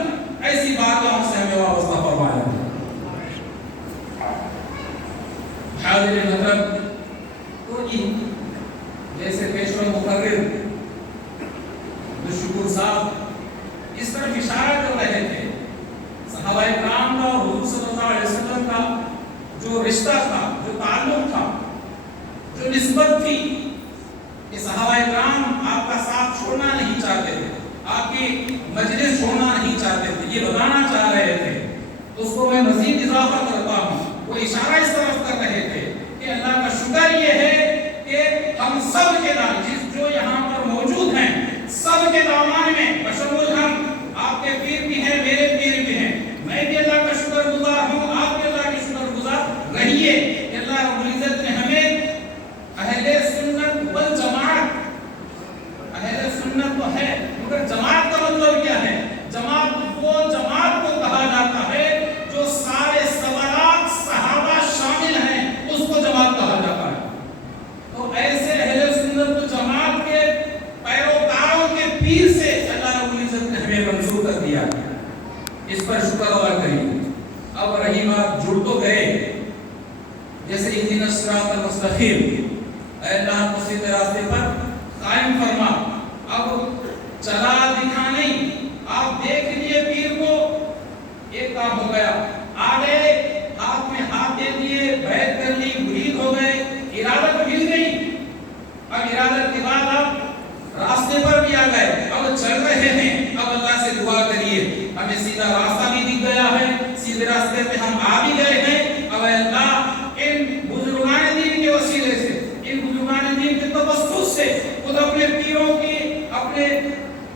رشتہ تھا، جو تعلق تھا، جو نسبت تھی، کہ صحابہ کرام آپ کا ساتھ چھوڑنا نہیں چاہتے تھے، آپ کی مجلس چھوڑنا نہیں چاہتے تھے، یہ بتانا چاہ رہے تھے. اس کو میں مزید اضافہ کرتا ہوں. وہ اشارہ اس طرف کر رہے تھے کہ اللہ کا شکر یہ ہے کہ ہم سب کے جو یہاں پر موجود ہیں، سب کے دامن میں بشمول ہم، آپ کے پیر بھی ہیں، میرے پیر بھی ہیں. میں بھی اللہ کا شکر گزار ہوں، آپ بھی اللہ کی شکر گزار رہیے کہ اللہ رب العزت نے ہمیں اہل سنت والجماعت، اہل سنت تو ہے مگر جماعت کا مطلب کیا ہے؟ جماعت وہ جماعت کو کہا جاتا ہے جو سارے سوالات صحابہ شامل ہیں، اس کو جماعت کہا جاتا ہے. تو ایسے اہل سنت والجماعت کے پیروکاروں کے پیر سے اللہ رب العزت نے ہمیں منسوب کر دیا. اس پر شکر ادا کریے. اب رہی بات جڑ تو گئے، جیسے اہدنا الصراط المستقیم، اے اللہ کو سیدھے راستے پر قائم فرما. اب چلا دکھا نہیں، آپ دیکھ لیے پیر کو، ایک کام ہو گیا، آ گئے، ہاتھ میں ہاتھ دے دیے، بیعت کر لی، مرید ہو گئے، ارادت مل گئی. اب ارادت کے بعد آپ راستے پر بھی آ گئے، اب چل رہے ہیں. اب اللہ سے دعا کریے ہمیں سیدھا راستہ بھی دکھ گیا ہے، سیدھے راستے پہ ہم آ بھی گئے ہیں. اب اللہ ان بزرگان دین کے وسیلے سے، ان بزرگان دین کے توسط سے خود اپنے پیروں کی، اپنے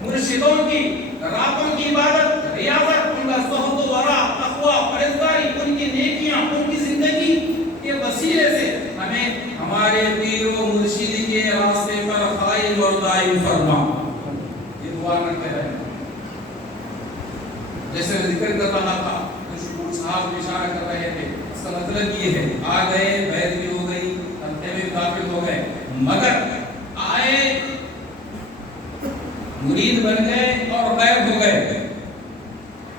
مرشدوں کی راتوں کی عبادت، ریاضت، ان کا زہد و ورع، تقوی، پرہیزگاری، ان کی نیکیاں، ان کی زندگی کے وسیلے سے ہمیں ہمارے پیر و مرشد کے راستے پر قائم اور دائم فرما. یہ دعا کرتے رہے. جیسے ذکر کر رہا تھا، کچھ صاحب اشارہ کر رہے تھے، اس کا مطلب یہ ہے آ گئے، بیعت بھی ہو گئی، خطے میں داخل ہو گئے، مگر آئے، مرید بن گئے اور غائب ہو گئے.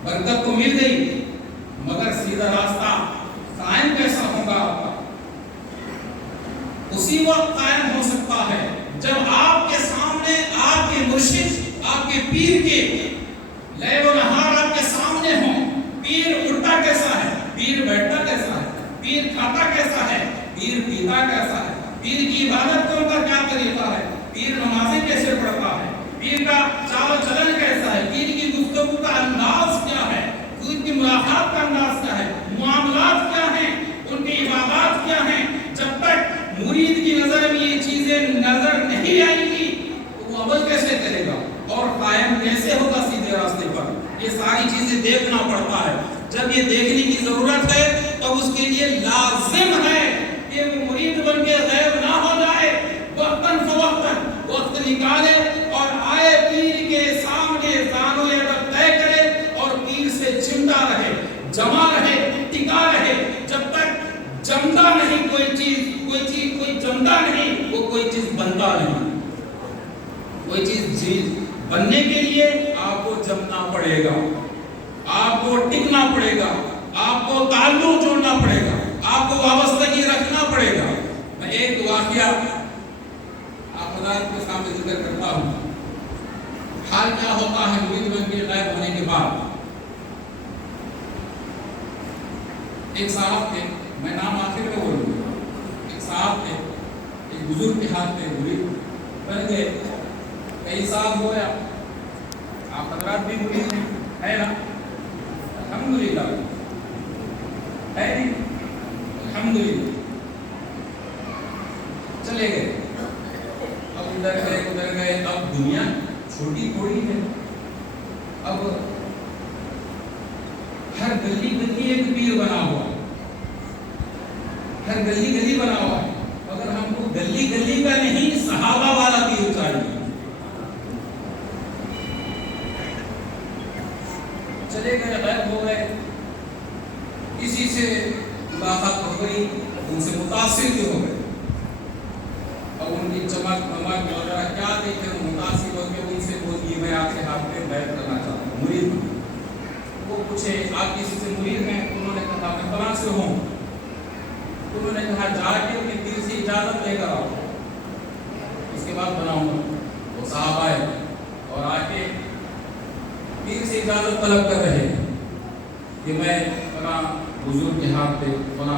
برکت تو مل گئی مگر سیدھا راستہ قائم کیسا ہوگا آپ کا؟ اسی وقت قائم ہو سکتا ہے جب آپ کے سامنے آپ کے مرشد، آپ کے پیر کے لیل و نہار آپ کے سامنے ہوں. پیر اٹھتا کیسا ہے، پیر بیٹھتا کیسا ہے، پیر کھاتا کیسا ہے، پیر پیتا کیسا ہے، پیر کی عبادت کون کا کیا طریقہ ہے، پیر نمازیں کیسے پڑھتا ہے، پیر کا چال و چلن کیسا ہے، پیر کی گفتگو کا انداز کیا ہے، پیر کی ملاقات کا انداز کیا ہے، معاملات کیا ہیں، ان کی عبادات کیا ہیں. جب تک مرید کی نظر میں یہ چیزیں نظر نہیں آئیں گی تو وہ عمل کیسے کرے گا اور قائم کیسے ہوگا سیدھے راستے پر؟ یہ ساری چیزیں دیکھنا پڑتا ہے. جب یہ دیکھنے کی ضرورت ہے تو اس کے لیے لازم ہے کہ وہ مرید بن کے غائب نہ ہو جائے، وقتاً فوقتاً وقت نکالے اور آئے، پیر کے سامنے زانو عبادت طے کرے اور پیر سے چمٹا رہے، جمع رہے، ٹکا رہے. جب تک جمتا نہیں کوئی چیز جمتا نہیں، وہ کوئی چیز بنتا نہیں. کوئی چیز بننے کے لیے آپ کو جمنا پڑے گا، آپ کو ٹکنا پڑے گا، آپ کو تعلق جوڑنا پڑے گا، آپ کو وابستگی رکھنا پڑے گا. میں ایک واقعہ آپ حضرات کے سامنے ذکر کرتا ہوں. حال کیا ہوتا ہے مرید بن کے غائب ہونے کے بعد. ایک صاحب تھے، میں نام آخر میں بولوں گا، ایک صاحب تھے، ایک بزرگ کے ہاتھ میں مرید بن گئے. کئی سال ہو گیا، آپ حضرات بھی مرید ہیں، ہے نا؟ الحمدللہ ہے نہیں؟ الحمدللہ. چلے گئے، اب ادھر گئے. اب دنیا چھوٹی تھوڑی ہے. اب ہر گلی گلی ایک پیر بنا ہوا ہے، ہر گلی گلی بنا ہوا ہے. اگر ہم کو گلی گلی کا نہیں، صحابہ والا پیر چاہیے. چلے گئے، غائب ہو گئے. کسی سے ملاقات ہو گئی، ان سے متاثر بھی ہو گئے. اور ان کی چمک ومک وغیرہ کیا دیکھے، متاثر ہو کے ان سے بولیے میں آپ کے ہاتھ پہ بیعت کرنا چاہتا ہوں، مرید ہوں. وہ پوچھے آپ کسی سے مرید ہیں؟ انہوں نے کہا میں فلاں سے ہوں. انہوں نے کہا جا کے ان کے پیر سے اجازت لے کر آؤ، اس کے بعد بناؤں گا. وہ صاحب آئے اور آ کے پیر سے اجازت طلب کر رہے کہ میں فلاں بزرگ کے ہاتھ پہ فلاں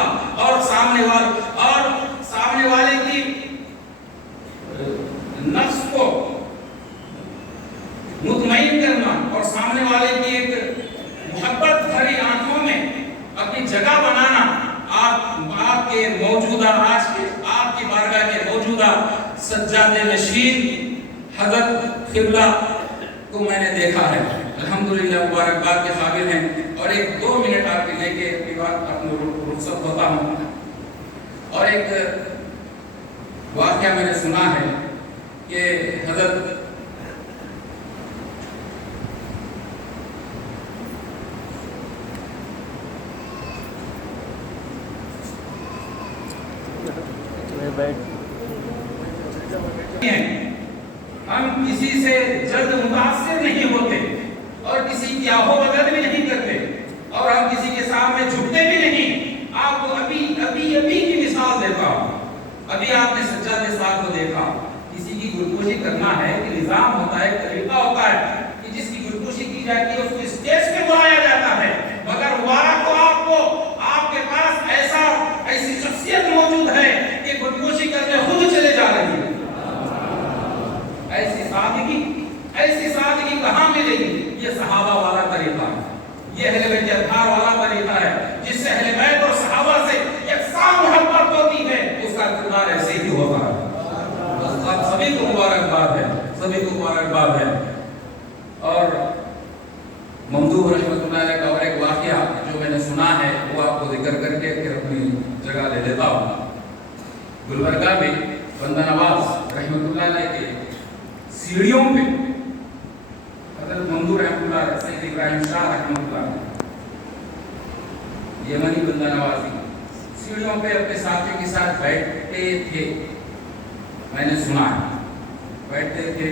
تھا اور سامنے والے کی نفس کو مطمئن کرنا اور سامنے والے کی ایک محبت بھری آنکھوں میں اپنی جگہ بنانا آپ کے موجودہ آپ کی بارگاہ کے موجودہ سجاد نشین حضرت قبلہ کو میں نے دیکھا ہے. الحمدللہ مبارکباد کے قابل ہیں. اور ایک 2 منٹ آپ کے لے کے اپنی بات اپنی رخصت ہوتا ہوں. اور ایک واقعہ میں نے سنا ہے کہ حضرت ہم کسی سے جلد متاثر نہیں ہوتے اور کسی کی آہو بدل بھی نہیں کرتے اور ہم کسی کے سامنے جھکتے بھی نہیں. آپ کو ابھی کی مثال دیتا ہوں. ابھی آپ نے سجاد صاحب کو دیکھا. کسی کی گلگوشی کرنا ہے کہ نظام ہوتا ہے, طریقہ ہوتا ہے کہ جس کی گلگوشی کی جاتی ہے اس کو اسٹیج پہ بلایا جاتا ہے. مگر مبارک کو آپ کے پاس ایسی شخصیت موجود ہے کہ گلگوشی کرنے خود چلے جا رہی ہے. ایسی سادگی کہاں ملے گی؟ یہ صحابہ والا طریقہ ہے, یہ اہل بیت اطہار والا طریقہ ہے جس سے اہل بیت اور صحابہ سے یکساں محبت ہوتی ہے. اس کا کردار ایسے ہی ہوتا ہے. سبھی کو مبارکباد ہے. اور ممدوح رحمۃ اللہ علیہ کا اور ایک واقعہ جو میں نے سنا ہے وہ آپ کو ذکر کر کے پھر اپنی جگہ لے لیتا ہوں. گلبرگہ میں بندہ نواز رحمۃ اللہ علیہ کے سیڑھیوں پہ حضرت ممدوح رحمۃ اللہ سید ابراہیم شاہ رحمۃ اللہ یمنی بندہ نوازی سیڑھیوں پہ اپنے ساتھیوں کے ساتھ بیٹھتے تھے. میں نے سنا ہے بیٹھتے تھے,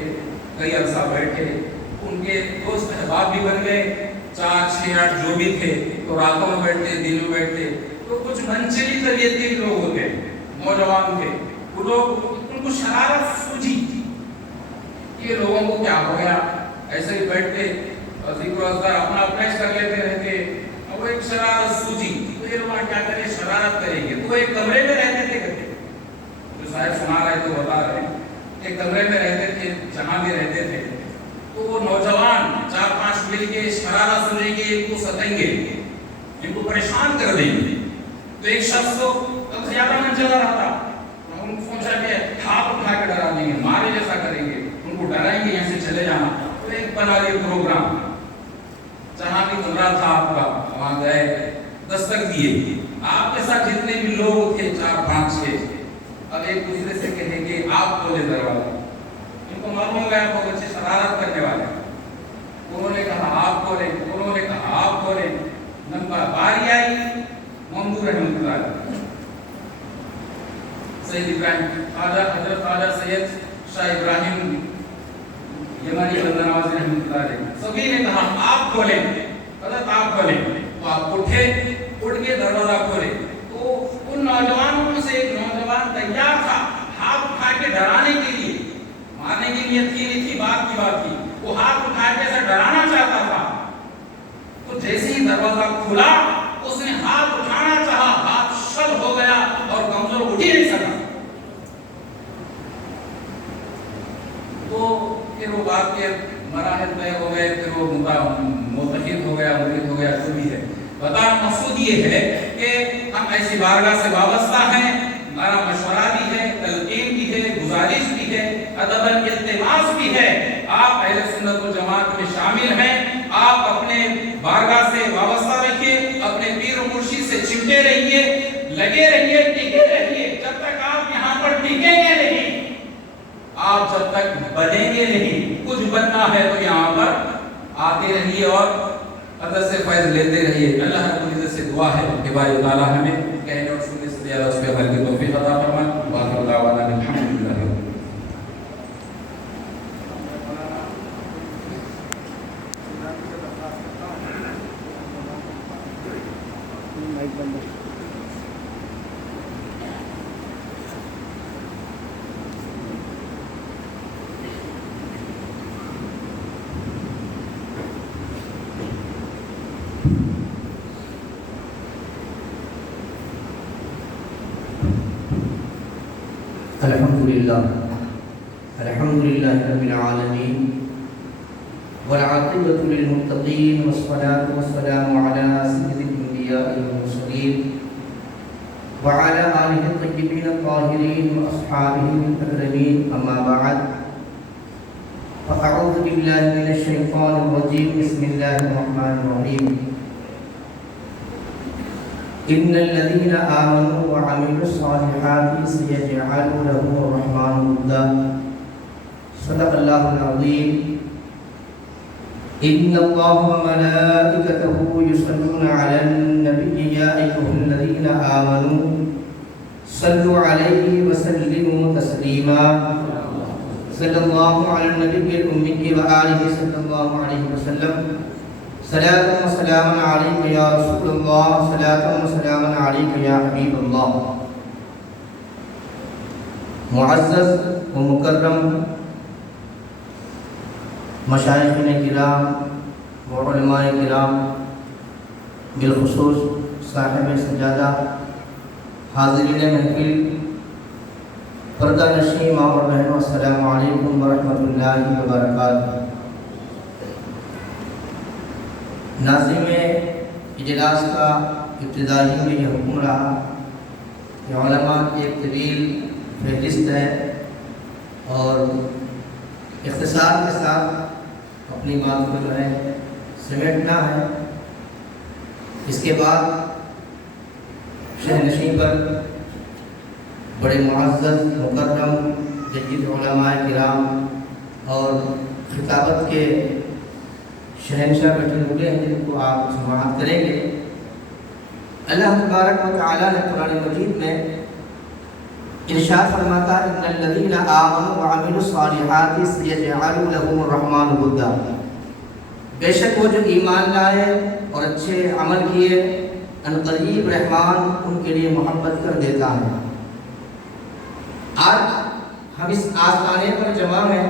کئی عرصہ بیٹھے. ان کے دوست احباب بھی بن گئے, 4 6 8 جو بھی تھے. تو راتوں میں بیٹھتے, دن میں بیٹھتے. تو کچھ منچلی طبیعت کے لوگ ہوتے, نوجوان تھے. وہ لوگ ان کو شرارت سوجی یہ لوگوں کو کیا ہو گیا, ایسے ہی بیٹھتے اور ذکر و اذکار اپنا پیش کر لیتے رہتے. اور وہ ایک شرارت سوجی تو یہ لوگ کیا کریں, شرارت کریں گے. تو ایک کمرے میں رہتے تھے, جو صاحب سنا رہے تو بتا رہے ہیں, ایک کمرے میں رہتے تھے. جہاں بھی رہتے تھے تو وہ نوجوان 4 5 مل کے شرارت سنیں گے, ان کو ستیں گے, ان کو پریشان کر دیں گے. تو ایک شخص کو زیادہ من چلا رہا تھا, ان کو سوچا کہ ہاتھ اٹھا کے ڈرا دیں گے, مارے جیسا کریں گے, ان کو ڈرائیں گے یہاں سے چلے جانا. تو ایک بنا لیے پروگرام, جہاں بھی کمرہ تھا آپ کا وہاں گئے, دستک دیے. آپ کے ساتھ جتنے بھی لوگ تھے 4 5 6, اب ایک دوسرے سے کہیں کہ آپ کھولے دروازہ. ان کو معلوم ہو گیا وہ بچے شرارت کرنے والے. انہوں نے کہا آپ کھولیں, انہوں نے کہا آپ کھولیں. نمبر باری آئی ممدوح رحمۃ اللہ علیہ, سید ابراہیم حضرت خواجہ سید شاہ ابراہیم یمنی بندہ نواز رحمۃ اللہ علیہ, سبھی نے کہا آپ کھولیں, حضرت آپ کھولیں. تو آپ اٹھے, اٹھ کے دروازہ کھولے. تو ان نوجوانوں میں سے ایک نوجوان تیار تھا ہاتھ اٹھا کے ڈرانے کے لیے, مارنے کی نیت کی نہیں تھی, بات کی. وہ ہاتھ اٹھا کے ایسا ڈرانا چاہتا تھا. تو جیسے ہی دروازہ کھلا اس نے ہاتھ اٹھانا چاہا, ہاتھ شل ہو گیا اور کمزور اٹھ ہی نہیں سکا. تو پھر وہ بات کے مراحل طے ہو گئے, پھر وہ متحد ہو گیا, مرید ہو گیا, جو بھی ہے. بتا مقصود یہ ہے کہ ہم ایسی بارگاہ سے وابستہ ہیں. ہمارا مشورہ بھی ہے, تلقین بھی ہے, گزارش بھی ہے, ادب التماس بھی ہے. آپ اہل سنت و جماعت میں شامل ہیں, آپ اپنے بارگاہ سے وابستہ رہیے, اپنے پیر و مرشد سے چمٹے رہیے, لگے رہیے, ٹکے رہیے. جب تک آپ یہاں پر ٹکیں گے نہیں, آپ جب تک بنیں گے نہیں. کچھ بننا ہے تو یہاں پر آتے رہیے اور حضرت سے فیض لیتے رہیے. اللہ رب العزت سے دعا ہے کہ باری تعالیٰ ہمیں کہنے اور سننے سے زیادہ اس پہ عمل کی توفیق عطا فرمائے. باقی دعوانا الحمدللہ. الحمدللہ رب العالمین والعاقبۃ للمتقین والصلاة والسلام علی سید الانبیاء والمرسلین وعلى آلہ الطیبین الطاہرین واصحابہ الاکرمین، اما بعد فاعوذ باللہ من الشیطان الرجیم، بسم اللہ الرحمن الرحیم۔ ان الذين آمنوا وعملوا الصالحات سيجعل لهم الرحمن ودا، صدق الله العظيم۔ ان الله وملائكته يصلون على النبي يا ايها الذين آمنوا صلوا عليه وسلموا تسليما، صلى الله على النبي الأمي وآله صلى الله عليه وسلم، صلاة وسلام عليك يا رسول الله، صلاة وسلام عليك يا حبيب الله۔ معزز و مکرم مشائخ کرام و علماء کرام، بالخصوص صاحب سجادہ، حاضرین محفل، پردہ نشین ماں اور بہنوں، السلام علیکم ورحمۃ اللہ وبرکاتہ۔ ناظم اجلاس کا ابتدائی میں یہ حکم رہا کہ علماء کی ایک طویل فہرست ہے اور اختصار کے ساتھ اپنی بات کو جو ہے سمیٹنا ہے۔ اس کے بعد شہنشین پر بڑے معزز مکرم جدید علماء کرام اور خطابت کے شہنشاہ بیٹھے ہوئے ہیں جن کو آپ سماعت کریں گے۔ اللہ تبارک و تعالیٰ نے قرآن مجید میں ارشاد فرماتا ہے ان الذین آمنوا وعملوا الصالحات سیجعل لهم الرحمن ودا، بے شک وہ جو ایمان لائے اور اچھے عمل کیے، ان قریب رحمان ان کے لیے محبت کر دیتا ہے۔ آج ہم اس آستانے پر جمع ہیں،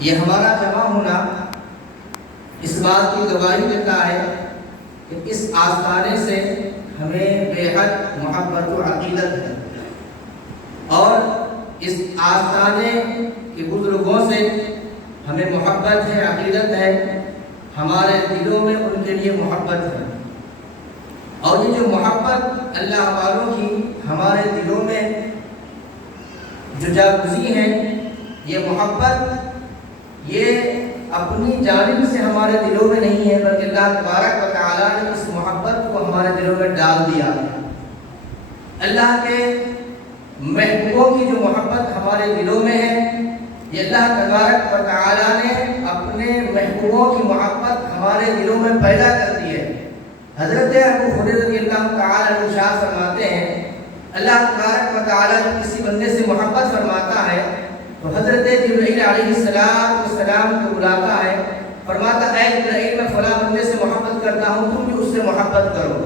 یہ ہمارا جمع ہونا اس بات کی گواہی دیتا ہے کہ اس آستانے سے ہمیں بے حد محبت و عقیدت ہے، اور اس آستانے کے بزرگوں سے ہمیں محبت ہے، عقیدت ہے، ہمارے دلوں میں ان کے لیے محبت ہے۔ اور یہ جو محبت اللہ والوں کی ہمارے دلوں میں جو جاگزی ہیں، یہ محبت یہ اپنی جانب سے ہمارے دلوں میں نہیں ہے، بلکہ اللہ تبارک و تعالیٰ نے اس محبت کو ہمارے دلوں میں ڈال دیا ہے۔ اللہ کے محبوبوں کی جو محبت ہمارے دلوں میں ہے، یہ اللہ تبارک و تعالیٰ نے اپنے محبوبوں کی محبت ہمارے دلوں میں پیدا کر دی ہے۔ حضرت ابو ہریرہ رضی اللہ تعالیٰ عنہ ارشاد فرماتے ہیں، اللہ تبارک و تعالیٰ جب کسی بندے سے محبت فرماتا ہے تو حضرت جبرائیل علیہ السلام کو بلاتا ہے، فرماتا ہے اے جبرائیل میں فلاں بندے سے محبت کرتا ہوں، تم بھی اس سے محبت کرو۔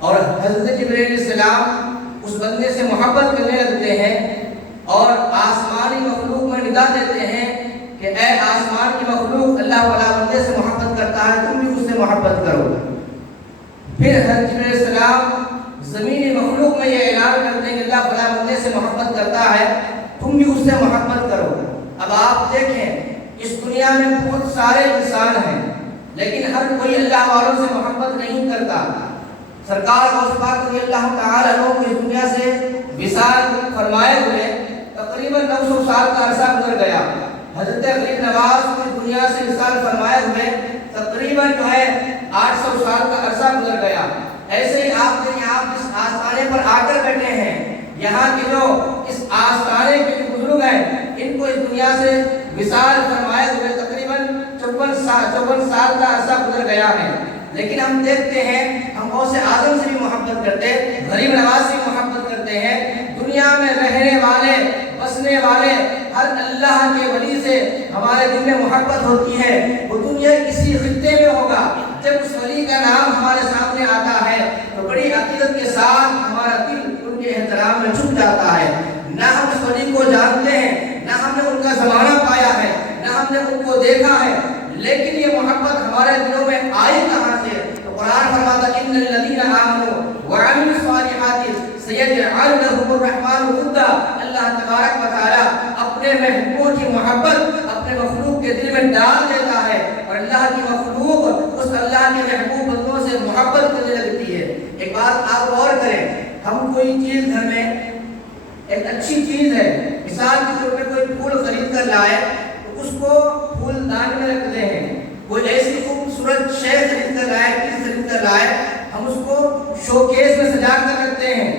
اور حضرت جبرائیل علیہ السلام اس بندے سے محبت کرنے لگتے ہیں اور آسمانی مخلوق میں ندا دیتے ہیں کہ اے آسمان کی مخلوق، اللہ والا بندے سے محبت کرتا ہے، تم بھی اس سے محبت کرو۔ پھر حضرت جبرائیل علیہ السلام زمینی مخلوق میں یہ اعلان کرتے ہیں کہ اللہ والا بندے سے محبت کرتا ہے، تم بھی اس سے محبت کرو۔ اب آپ دیکھیں اس دنیا میں بہت سارے انسان ہیں، لیکن ہر کوئی اللہ والوں سے محبت نہیں کرتا۔ سرکار غوث پاک رضی اللہ تعالیٰ عنہ کو اس دنیا سے وصال فرمائے ہوئے تقریباً 900 سال کا عرصہ گزر گیا۔ حضرت غریب نواز کو اس دنیا سے وصال فرمائے ہوئے تقریباً 800 سال کا عرصہ گزر گیا۔ ایسے ہی آپ دیکھیں، آپ جس آستانے پر آ کر بیٹھے ہیں، یہاں کے جو اس آستانے کے جو بزرگ ہیں، ان کو اس دنیا سے وصال فرمائے ہوئے تقریباً 54 سال کا عرصہ گزر گیا ہے۔ لیکن ہم دیکھتے ہیں ہم غوث اعظم سے بھی محبت کرتے ہیں، غریب نواز سے بھی محبت کرتے ہیں۔ دنیا میں رہنے والے، بسنے والے ہر اللہ کے ولی سے ہمارے دل میں محبت ہوتی ہے۔ وہ دنیا کسی خطے میں ہوگا، جب اس ولی کا نام ہمارے سامنے آتا ہے تو بڑی عقیدت کے ساتھ ہمارا دل ان کے احترام میں چھپ جاتا ہے۔ نہ ہم اس ولی کو جانتے ہیں، نہ ہم نے ان کا زمانہ پایا ہے، نہ ہم نے ان کو دیکھا ہے، لیکن یہ محبت ہمارے دلوں میں آئی کہاں سے؟ تو قرآن فرماتا ہے ان الذین آمنوا وعملوا الصالحات سیجعل لهم الرحمن ودا، اللہ تبارک و تعالیٰ اپنے محبوب کی محبت اپنے مخلوق کے دل میں ڈال دیتا ہے، اور اللہ کی مخلوق اس اللہ کے محبوب بندوں سے محبت کرنے لگتی ہے۔ ایک بات آپ غور کریں، ہم کوئی چیز گھر میں ایک اچھی چیز ہے، مثال کے طور پہ کوئی پھول خرید کر لائے تو اس کو پھول دان میں رکھتے ہیں، کوئی ایسی خوبصورت شے خرید کر لائے، چیز خرید کر لائے، ہم اس کو شوکیس میں سجا کر رکھتے ہیں،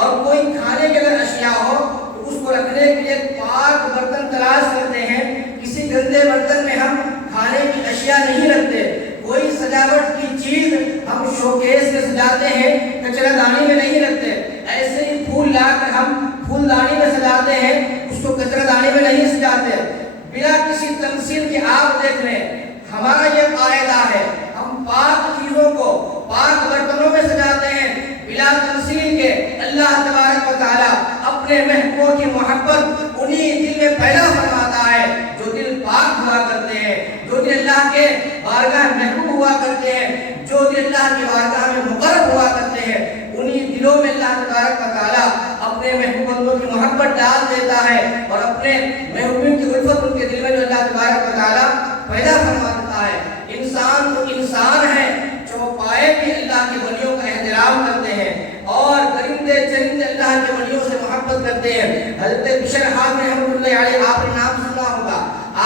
اور کوئی کھانے کے اگر اشیاء ہو تو اس کو رکھنے کے لیے پاک برتن تلاش کرتے ہیں، کسی گندے برتن میں ہم کھانے کی اشیاء نہیں رکھتے، کوئی سجاوٹ کی چیز ہم شوکیس میں سجاتے ہیں، کچرا دانی میں نہیں رکھتے، ایسے ہی پھول لا کر ہم پھول دانی میں سجاتے ہیں، اس کو کچرا دانی میں نہیں سجاتے، بلا کسی تمثیل کے۔ آپ دیکھ لیں ہمارا یہ قاعدہ ہے، ہم پاک چیزوں کو پاک برتنوں میں سجاتے ہیں بلا تمثیل کے۔ اللہ تبارک و تعالیٰ اپنے محبوب کی محبت انہی دل میں پیدا فرماتا ہے جو دل پاک ہوا کرتے ہیں، جو دل اللہ کے بارگاہ محبوب ہوا کرتے ہیں، جو دل اللہ کی بارگاہ میں مقرب ہوا کرتے ہیں، انہی دلوں میں اللہ تبارک و تعالیٰ اپنے محبوب بندوں کی محبت ڈال دیتا ہے، اور اپنے محبوبین کی الفت ان کے دل میں جو اللہ تبارک و تعالیٰ پیدا فرما دیتا ہے۔ انسان تو انسان ہے، چوپائے بھی اللہ کے ولیوں کا احترام کرتے ہیں، اور درندے چرندے اللہ کے ولیوں سے محبت کرتے ہیں۔ حضرت بشر حافظ رحمۃ اللہ علیہ، آپ نے نام سنا ہوگا،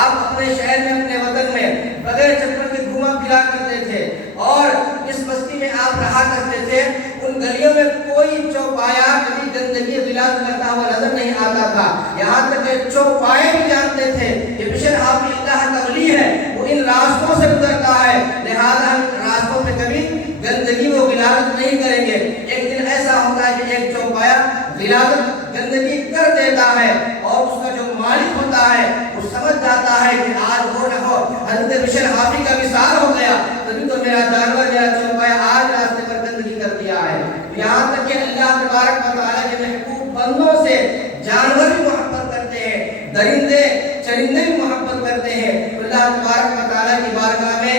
آپ اپنے شہر میں اپنے وطن میں بغیر چپل کے گھوما پھرا کرتے تھے، اور اس بستی میں آپ رہا کرتے تھے، ان گلیوں میں کوئی چوپایا کبھی گندگی غلاظ کرتا ہوا نظر نہیں آتا تھا، یہاں تک کہ چوپائے بھی جانتے تھے کہ بشر حافظ اللہ کا ولی ہے، وہ ان راستوں سے گزرتا ہے، لہذا ہم راستوں پہ کبھی گندگی و غلاظت نہیں کریں گے۔ ایک دن ایسا ہوتا ہے کہ ایک چوپایا غلاظت گندگی کر دیتا ہے، اور اس کا جو مالک ہوتا ہے وہ سمجھ جاتا ہے کہ آج ہو نہ ہو حضرت بشر حافظ کا وصال ہو گیا، تبھی تو میرا جانور میرا چوپایا آج راستے پر گندگی کر دیا ہے۔ یہاں تک کہ اللہ تبارک و تعالیٰ کے محبوب بندوں سے جانور بھی محبت کرتے ہیں، درندے چرندے بھی محبت کرتے ہیں۔ اللہ تبارک و تعالیٰ کی بارگاہ میں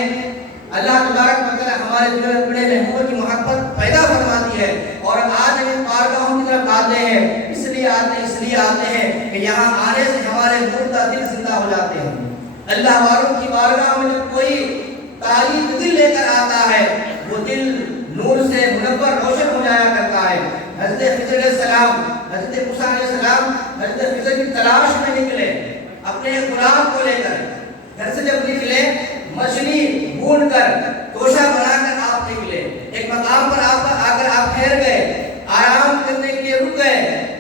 اللہ تبارک و تعالیٰ ہمارے دلوں میں اپنے محبوب کی محبت پیدا فرماتی ہے، اور آج ہم ان بارگاہوں کی طرف آتے ہیں، اس لیے آتے ہیں کہ یہاں آنے سے ہمارے مردہ دل زندہ ہو جاتے ہیں۔ اللہ والوں کی بارگاہ میں جب کوئی تاریخ دل لے کر آتا ہے، وہ دل نور سے منور روشن ہو جایا کرتا ہے۔ حضرت خضر علیہ السلام، حضرت موسیٰ علیہ السلام حضرت خضر کی تلاش میں نکلے، اپنے غلام کو لے کر گھر سے جب نکلے، مچھلی بھون کر توشہ بنا کر آپ نکلے، ایک مقام پر آ کر آپ ٹھہر گئے، آرام کرنے کے لیے رک گئے،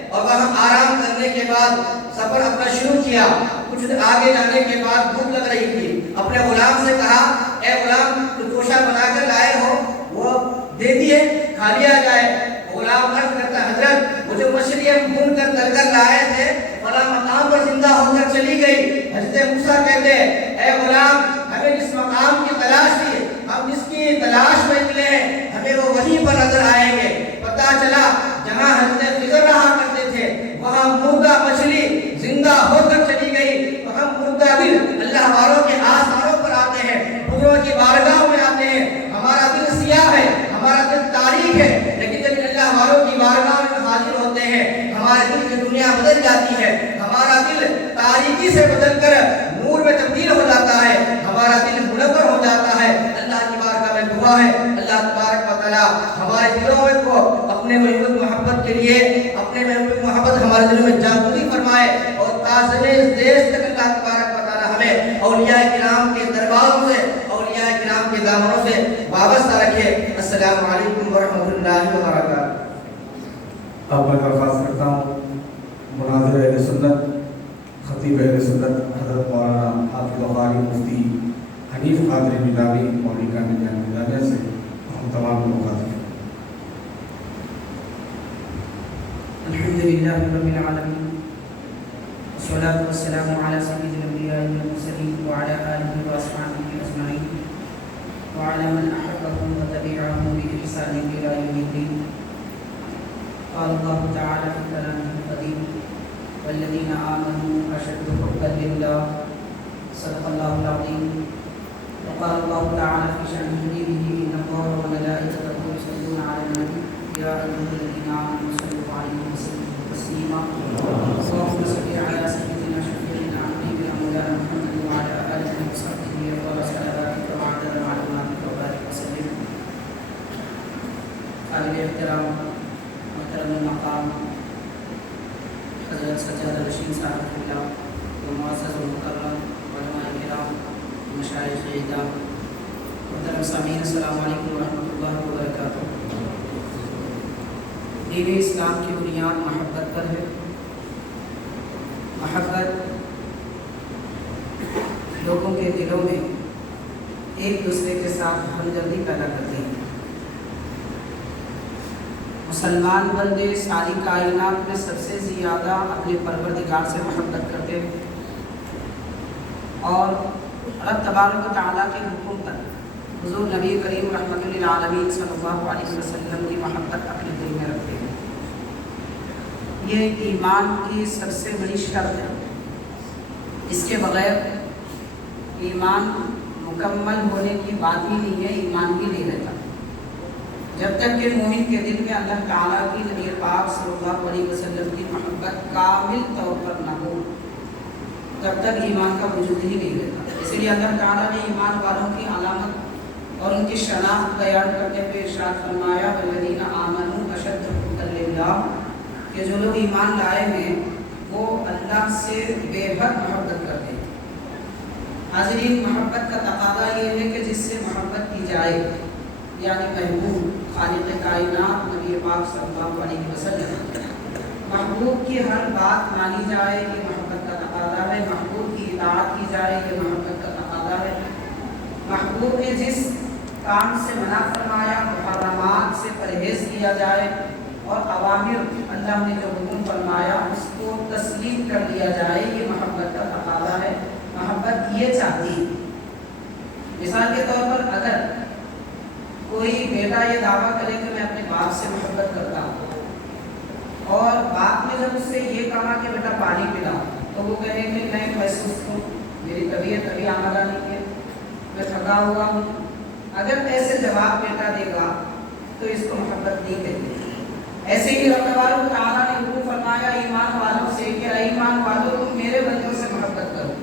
اور وہاں آرام کرنے کے بعد سفر اپنا شروع کیا۔ کچھ آگے جانے کے بعد بھوک لگ رہی تھی، اپنے غلام سے کہا، اے غلام تو توشہ بنا کر لائے ہو وہ دے دیے، کھا لیا جائے۔ غلام عرض کرتا، حضرت وہ جو مچھلی ہم بھون کر تل کر لائے تھے فلاں مقام پر زندہ ہو کر چلی گئی۔ حضرت موسیٰ کہتے ہیں، اے غلام ہمیں جس مقام کی تلاش تھی، ہم جس کی تلاش میں نکلے ہیں، ہمیں وہ وہیں پر نظر آئیں گے۔ پتہ چلا جہاں حضرت خضر رہا کرتے تھے وہاں مردہ مچھلی زندہ ہو کر چلی گئی، تو ہم مردہ دل اللہ والوں کے آستانوں پر آتے ہیں، حضور کی بارگاہ میں آتے ہیں، ہمارا دل سیاہ ہے، ہمارا دل تاریک ہے، لیکن جب اللہ والوں کی بارگاہ میں حاضر ہوتے ہیں ہمارے دل کی دنیا بدل جاتی ہے، ہمارا دل تاریکی سے بدل کر نور میں تبدیل ہو جاتا ہے، ہمارا دل منور ہو جاتا ہے۔ اللہ کی بارگاہ میں دعا ہے اللہ تبارک و تعالیٰ ہمارے دلوں میں کو اپنے محبت محبت کے لیے اپنے محبت محبت ہمارے دلوں میں جاگزی فرمائے، اور تازہ دیش تک اللہ تبارک و تعالیٰ ہمیں اولیاء کرام کے درباروں سے، اولیاء کرام کے دامنوں سے وابستہ رکھے۔ السلام علیکم ورحمۃ اللہ وبرکاتہ۔ اب میں درخواست کرتا ہوں مناظر اہل سنت، خطیب اہل سنت حضرت مولانا حافظ وقاری مفتی حنیف قادری مداوی مولوی کامل جان مداویہ سے ہم تمام کو مخاطب ہیں۔ الحمدللہ رب العالمین، والصلاة والسلام علی سید الانبیاء والمرسلین وعلی آلہ واصحابہ اجمعین وعلی من احبهم وتبعهم بإحسان إلی یوم الدین۔ قال اللہ تعالی فی کلامہ القدیم، والذین آمنوا اشد حبا للہ، صدق اللہ العظیم۔ وقال اللہ تعالی فی شأن حبیبہ، ان اللہ وملائکتہ یصلون علی النبی، يا أيها الذين آمنوا صلوا عليه وسلموا تسليما اللهم صل على سيدنا شفيعنا حبيبنا مولانا محمد وعلى آله وصحبه وصلواتك وعدد معلوماتك وبارك وسلم. قابل احترام محترم المقام حضرت سجاد رشید صاحب اللہ و معزز و مکرم علماء کرام مشائخ اعظام محترم سامعین السلام علیکم ورحمۃ اللہ وبرکاتہ. دین اسلام کی بنیاد محبت پر ہے. محبت لوگوں کے دلوں میں ایک دوسرے کے ساتھ ہمدردی پیدا کرتی ہے. مسلمان بندے ساری کائنات میں سب سے زیادہ اپنے پروردگار سے محبت کرتے ہیں اور رب تبارک و تعالیٰ کے حکم پر حضور نبی کریم رحمۃ للعالمین صلی اللہ علیہ وسلم کی محبت اپنے دل میں رکھتے ہیں. یہ ایمان کی سب سے بڑی شرط ہے. اس کے بغیر ایمان مکمل ہونے کی بات ہی نہیں ہے، ایمان بھی نہیں رہتا. جب تک کہ مومن کے دل میں اللہ تعالیٰ کی نبی پاک صلی اللہ علیہ وسلم کی محبت کامل طور پر نہ ہو تب تک ایمان کا وجود ہی نہیں رہتا. اس لیے اللہ تعالیٰ نے ایمان والوں کی علامت اور ان کی شناخت بیان کرتے ہوئے ارشاد فرمایا والذین آمنوا اشد حبا للہ کہ جو لوگ ایمان لائے ہیں وہ اللہ سے بے حد محبت کرتے ہیں. حاضرین، محبت کا تقاضا یہ ہے کہ جس سے محبت کی جائے یعنی محبوب خالق کائنات نبی پاک صلی اللہ علیہ وسلم، محبوب کی ہر بات مانی جائے یہ محبت کا تقاضا ہے. محبوب کی اطاعت کی جائے یہ محبت کا تقاضا ہے. محبوب نے جس کام سے منع فرمایا محرمات سے پرہیز کیا جائے اور اوامر اللہ نے جو حکم فرمایا اس کو تسلیم کر لیا جائے یہ محبت کا تقاضا ہے. محبت یہ چاہتی ہے. مثال کے طور پر اگر کوئی بیٹا یہ دعویٰ کرے کہ میں اپنے باپ سے محبت کرتا ہوں اور باپ نے جب اس سے یہ کہا کہ بیٹا پانی پلا تو وہ کہے کہ میں محسوس ہوں، میری طبیعت ابھی آمادہ نہیں ہے، میں تھکا ہوا ہوں. اگر ایسے جواب بیٹا دے گا تو اس کو محبت نہیں کہتے. ایسے ہی رب تبارک و تعالیٰ نے حکم فرمایا ایمان والوں سے کہ اے ایمان والوں تم میرے بندوں سے محبت کرو.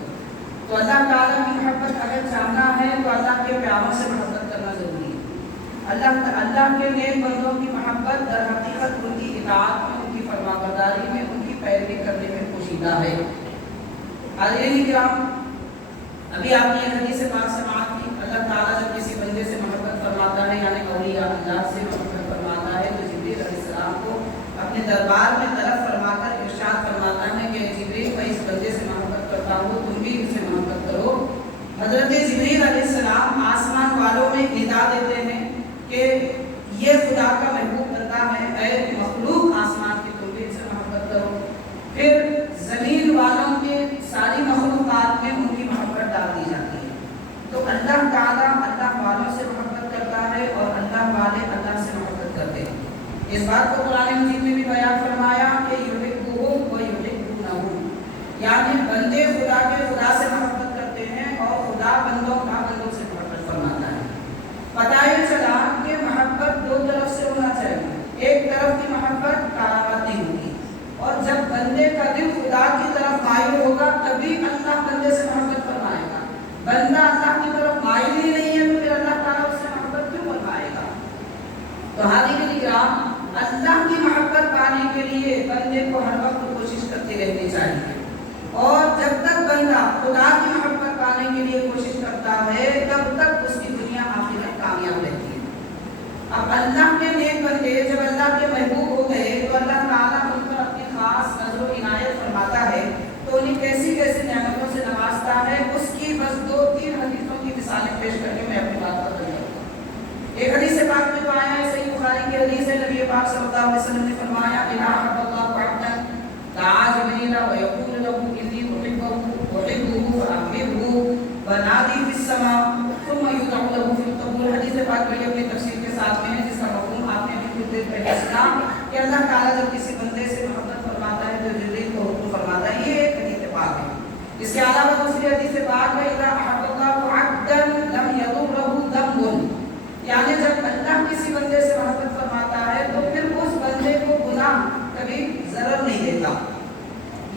تو اللہ تعالیٰ کی محبت اگر چاہنا ہے تو اللہ کے پیاروں سے محبت کرنا ضروری ہے. اللہ کے نیک بندوں کی محبت در حقیقت ان کی اطاعت میں، ان کی فرمانبرداری میں، ان کی پیروی کرنے میں پوشیدہ ہے. حاضرین کرام، ابھی آپ نے ایک حدیث پاک سماعت کی. اللہ تعالیٰ جب کسی بندے سے محبت فرماتا ہے یعنی اولیاء اللہ سے محبت فرماتا ہے تو جبریل علیہ السلام کو اپنے دربار میں طلب فرما کر ارشاد فرماتا ہے کہ جبریل میں اس بندے سے محبت کرتا ہوں، تم بھی ان سے محبت کرو. حضرت جبریل علیہ السلام آسمان والوں میں ندا دیتے ہیں کہ یہ خدا کا محبوب بندہ ہے، اے مخلوق آسمان کی تم بھی ان سے محبت کرو. پھر زمین والوں کے ساری مخلوقات میں ان کی محبت ڈال دی جاتی ہے. تو اللہ تعالیٰ اللہ والوں سے محبت کرتا ہے اور اللہ والے اللہ سے محبت کرتے ہیں. اس بات کو قرآن مجید میں بھی بیان فرمایا کہ یحبہم و یحبونہ، یعنی بندے خدا کے خدا سے محبت کرتے ہیں اور خدا بندوں کا بندوں سے محبت فرماتا ہے. پتہ یہ چلا کہ محبت دو طرف سے ہونا چاہیے. ایک طرف کی محبت کرامتی ہوگی اور جب بندے کا دل خدا کی طرف مائل ہوگا تبھی اللہ بندے سے محبت فرمائے گا. بندہ اللہ کی طرف مائل ہی نہیں ہے تو پھر اللہ تعالیٰ اس سے محبت کیوں فرمائے گا؟ تو حاضرین کرام، اللہ کی محبت پانے کے لیے بندے کو ہر وقت کوشش کرتے رہنی چاہیے اور جب تک بندہ خدا کی محبت پانے کے لیے کوشش کرتا ہے تب تک اس کی دنیا آخرت کامیاب رہتی ہے. اب اللہ کے نیک بندے جب اللہ کے محبوب ہو گئے تو اللہ تعالیٰ ان پر اپنی خاص نظر و عنایت فرماتا ہے تو انہیں کیسی کیسی نعمتوں سے نوازتا ہے. اس کی بس 2-3 حدیثوں کی مثالیں پیش کر کے میں اپنی بات ختم کرتا ہوں. ایک حدیث پاک میں تو آیا ہے، صحیح بخاری کی حدیث ہے، نبی پاک صلی اللہ علیہ وسلم نے فرمایا اذا احب اللہ عبدا دعا جبریل ویقول له انی احبه فاحبه ونادی فی السماء ثم یدعو له فی القبور. حدیث پاک بڑی اپنی تفسیر کے ساتھ میں ہے جس کا مفہوم آپ نے بھی کچھ دیر پہلے سنا کہ اللہ تعالیٰ جب کسی بندے سے محبت فرماتا ہے تو جبریل کو حکم فرماتا ہے. یہ ایک حدیث پاک ہے. اس کے علاوہ دوسری حدیث پاک ہے اذا احب اللہ عبدا لم یضره ذنب، یعنی جب اللہ کسی بندے سے محبت فرماتا ہے تو پھر وہ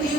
3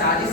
40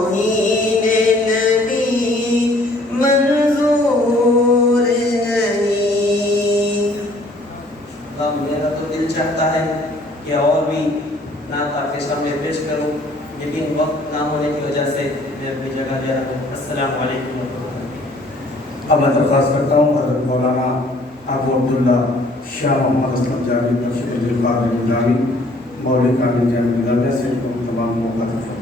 توہین نبی منظور نہیں۔ میرا تو دل چاہتا ہے کہ اور بھی نعت آپ کے سامنے پیش کروں، لیکن وقت نہ ہونے کی وجہ سے میں اپنی جگہ جا رہا ہوں۔ السلام علیکم ورحمۃ اللہ۔ اب میں درخواست کرتا ہوں حضرت مولانا ابو عبداللہ شاہ محمد اسلم جاوید تشریف قادری جاوی مولوی کامل جامع مدرسہ سے ان کو تمام موقع فرمائیں۔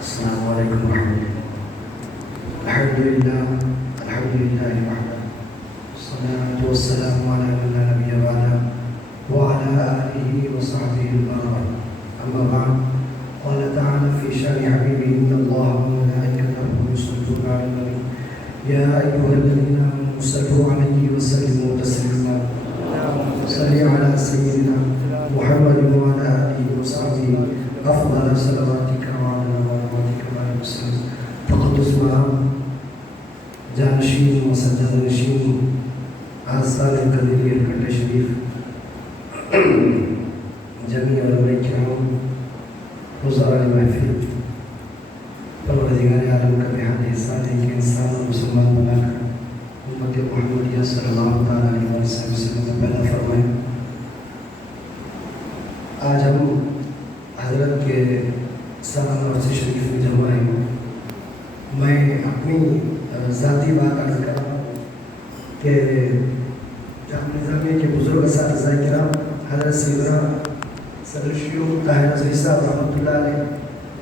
السلام علیکم ورحمۃ اللہ۔ الحمد للہ وحدہ والصلاۃ والسلام علی من لا نبی بعدہ وعلى آلہ وصحبہ البررہ، اما بعد، قال تعالی فی شأن حبیبہ ان اللہ وملائکتہ یصلون علی النبی یا ایھا الذین آمنوا صلوا علیہ وسلموا تسلیما، صلی علی سیدنا محمد وعلى آلہ وصحبہ افضل صلواتک وعلی نواتک وعلی وسلم۔ تقدس مقام جانشین و سجاد نشین آستان قدیر کٹہ شریف، جمیع علماء کرام، حضراء محفل، پروردگار عالم کا بہت احسان ہے کہ انسان اور مسلمان بنا کر امت محمدیہ صلی اللہ تعالیٰ علیہ وسلم میں پیدا فرمائے۔ آج ہم حضرت کے سالانہ عرصہ شریف میں جمع ہیں۔ میں اپنی ذاتی بات عرض کر رہا ہوں کہ جامعہ نظامیہ کے بزرگ اساتذہ کرام حضرت سیدنا صدر شیوخ طاہر رضوی صاحب رحمۃ اللہ علیہ،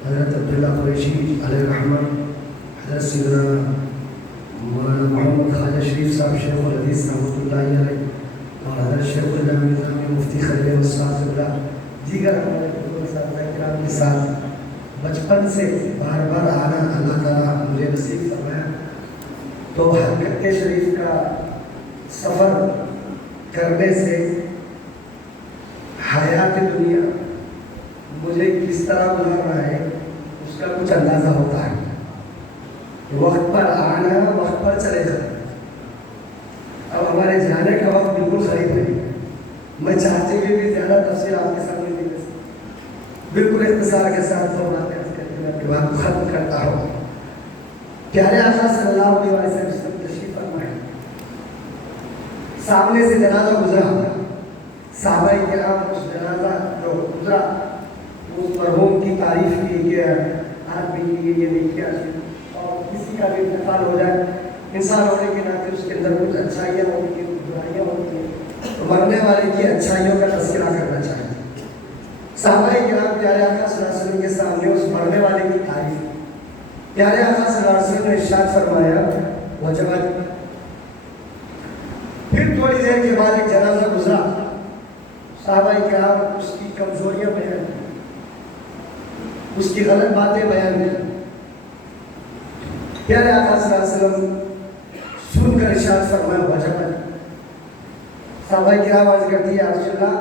حضرت عبداللہ قریشی علیہ الرحمہ، حضرت سیدنا مولانا محمد خواجہ شریف صاحب شیخ الحدیث رحمۃ اللہ علیہ، اور حضرت شیخ الجامعہ نظامیہ مفتی خلیل احمد صاحب اللہ، دیگر ہمارے بزرگ اساتذہ کرام کے ساتھ بچپن سے بار بار آنا اللہ تعالیٰ مجھے نصیب فرمایا، تو حقیقت شریف کا سفر کرنے سے حیات دنیا مجھے کس طرح گزارنا ہے اس کا کچھ اندازہ ہوتا ہے۔ وقت پر آنا، وقت پر چلے جانا۔ اب ہمارے جانے کا وقت بالکل صحیح نہیں، میں چاہتے ہوئے بھی زیادہ تفصیل آپ کے سامنے نہیں دے سکتا، بالکل اختصار کے ساتھ دو باتیں عرض کر کے میں اپنی بات کو ختم کرتا ہوں۔ پیارے آقا صلی اللہ علیہ وسلم تشریف فرمائے، سامنے سے جنازہ گزرا، صحابہ کرام اس جنازہ جو گزرا اس مرحوم کی تعریف کی کہ آج بھی یہ نہیں کیا، اور کسی کا بھی انتقال ہو جائے انسان ہونے کے ناطے اس کے اندر کچھ اچھائیاں ہوتی ہیں، کچھ برائیاں ہوتی ہیں، تو مرنے والے کی اچھائیوں کا تذکرہ کرنا چاہیے۔ صحابہ کرام پیارے آقا صلی اللہ علیہ وسلم کے سامنے اس مرنے والے کی تعریف، پیارے آقا صلی اللہ علیہ وسلم نے ارشاد فرمایا وجبت۔ پھر تھوڑی دیر کے بعد ایک جنازہ گزرا، صحابہ کرام اس کی کمزوریاں بیان کی، اس کی غلط باتیں بیان کی۔ پیارے آقا صلی اللہ علیہ وسلم سن کر ارشاد فرمایا وجبت۔ صحابہ کرام عرض کرتی ہے رسول اللہ،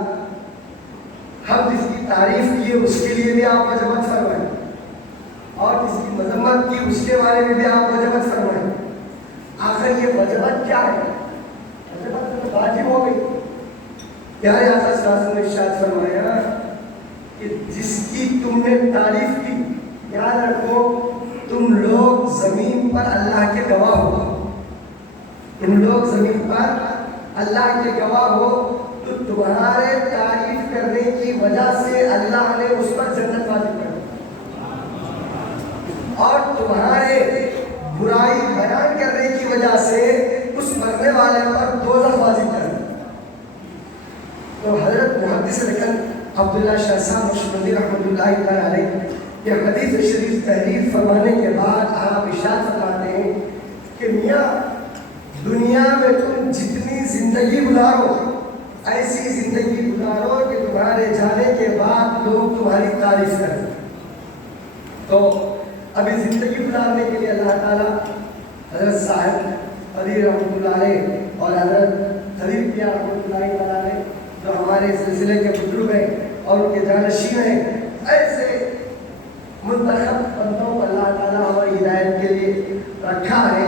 ہم جس کی تعریف کی اس کے لیے بھی آپ وجبت فرمائیں، اور جس کی مذمت کی اس کے بارے میں بھی آپ وجبت فرمائیں۔ آخر یہ وجبت کیا ہے؟ وجبت تو واجب ہو گئی۔ پیارے آقا صلی اللہ علیہ وسلم نے ارشاد فرمایا کہ جس کی تم نے تعریف کی، یاد رکھو تم لوگ زمین پر اللہ کے گواہ ہو، تم لوگ زمین پر اللہ کے گواہ ہو، تو تمہارے تعریف کرنے کی وجہ سے اللہ نے اس پر جنت واجب کر دی، اور تمہارے برائی بیان کرنے کی وجہ سے اس مرنے والے پر دوزخ واجب کر دی۔ تو حضرت محدث لکن عبداللہ شاہ صاحب نقشبندی رحمۃ اللہ تعالیٰ علیہ یہ حدیث شریف تحریر فرمانے کے بعد آپ ارشاد فرماتے ہیں کہ میاں دنیا میں تم جتنی زندگی گزارو ایسی زندگی گزارو کہ تمہارے جانے کے بعد لوگ تمہاری تعریف کریں۔ تو ابھی زندگی گزارنے کے لیے اللہ تعالیٰ حضرت صاحب علی رحمۃ اللہ علیہ اور حضرت حبیب پیا رحمۃ اللہ تعالیٰ علیہ جو ہمارے سلسلے کے بزرگ ہیں اور ان کے جانشین ہیں، ایسے منتخب بندوں کو اللہ تعالیٰ ہماری ہدایت کے لیے رکھا ہے،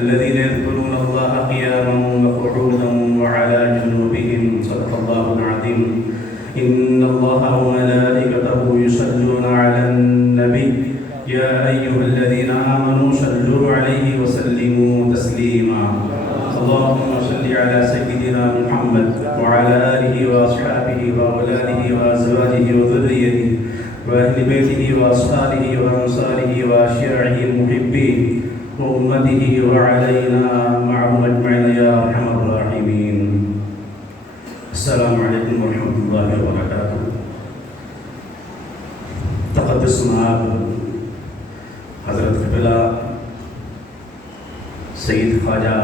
الذين يذكرون الله قياما وقعودا وعلى جنوبهم صدق الله العظيم إن الله وملائكته يصلون على النبي يا أيها الذين آمنوا صلوا عليه وسلموا تسليما اللهم صل على سيدنا محمد وعلى آله وأصحابه وأولاده وأزواجه وذريته وأهل بيته وأصحابه وأنصاره وأشياعه المحبين وأمته وعلينا معهم أجمعين يا أرحم الراحمين. السلام عليكم ورحمة الله وبركاته. تقدس معاب حضرت قبلہ سید خواجہ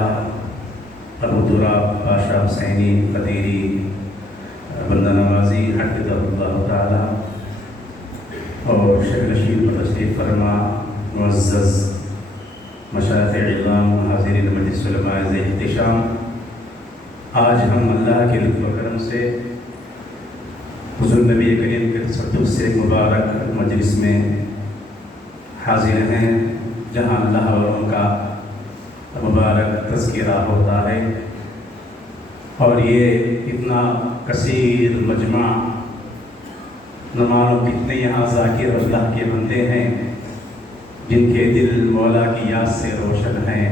ابو تراب پاشا حسینی قدیری بندہ نوازی حفظہ اللہ تعالی اور شیخ رشید پر تشریف فرما معزز مشایخ اعظام حاضرین مجلس علماء ذی احتشام، آج ہم اللہ کے لطف و کرم سے حضور نبی کریم کے تصدق سے مبارک مجلس میں حاضر ہیں جہاں اللہ والوں کا مبارک تذکرہ ہوتا ہے، اور یہ اتنا کثیر مجمع نمانو کتنے یہاں ذاکر اللہ کے بندے ہیں جن کے دل مولا کی یاد سے روشن ہیں،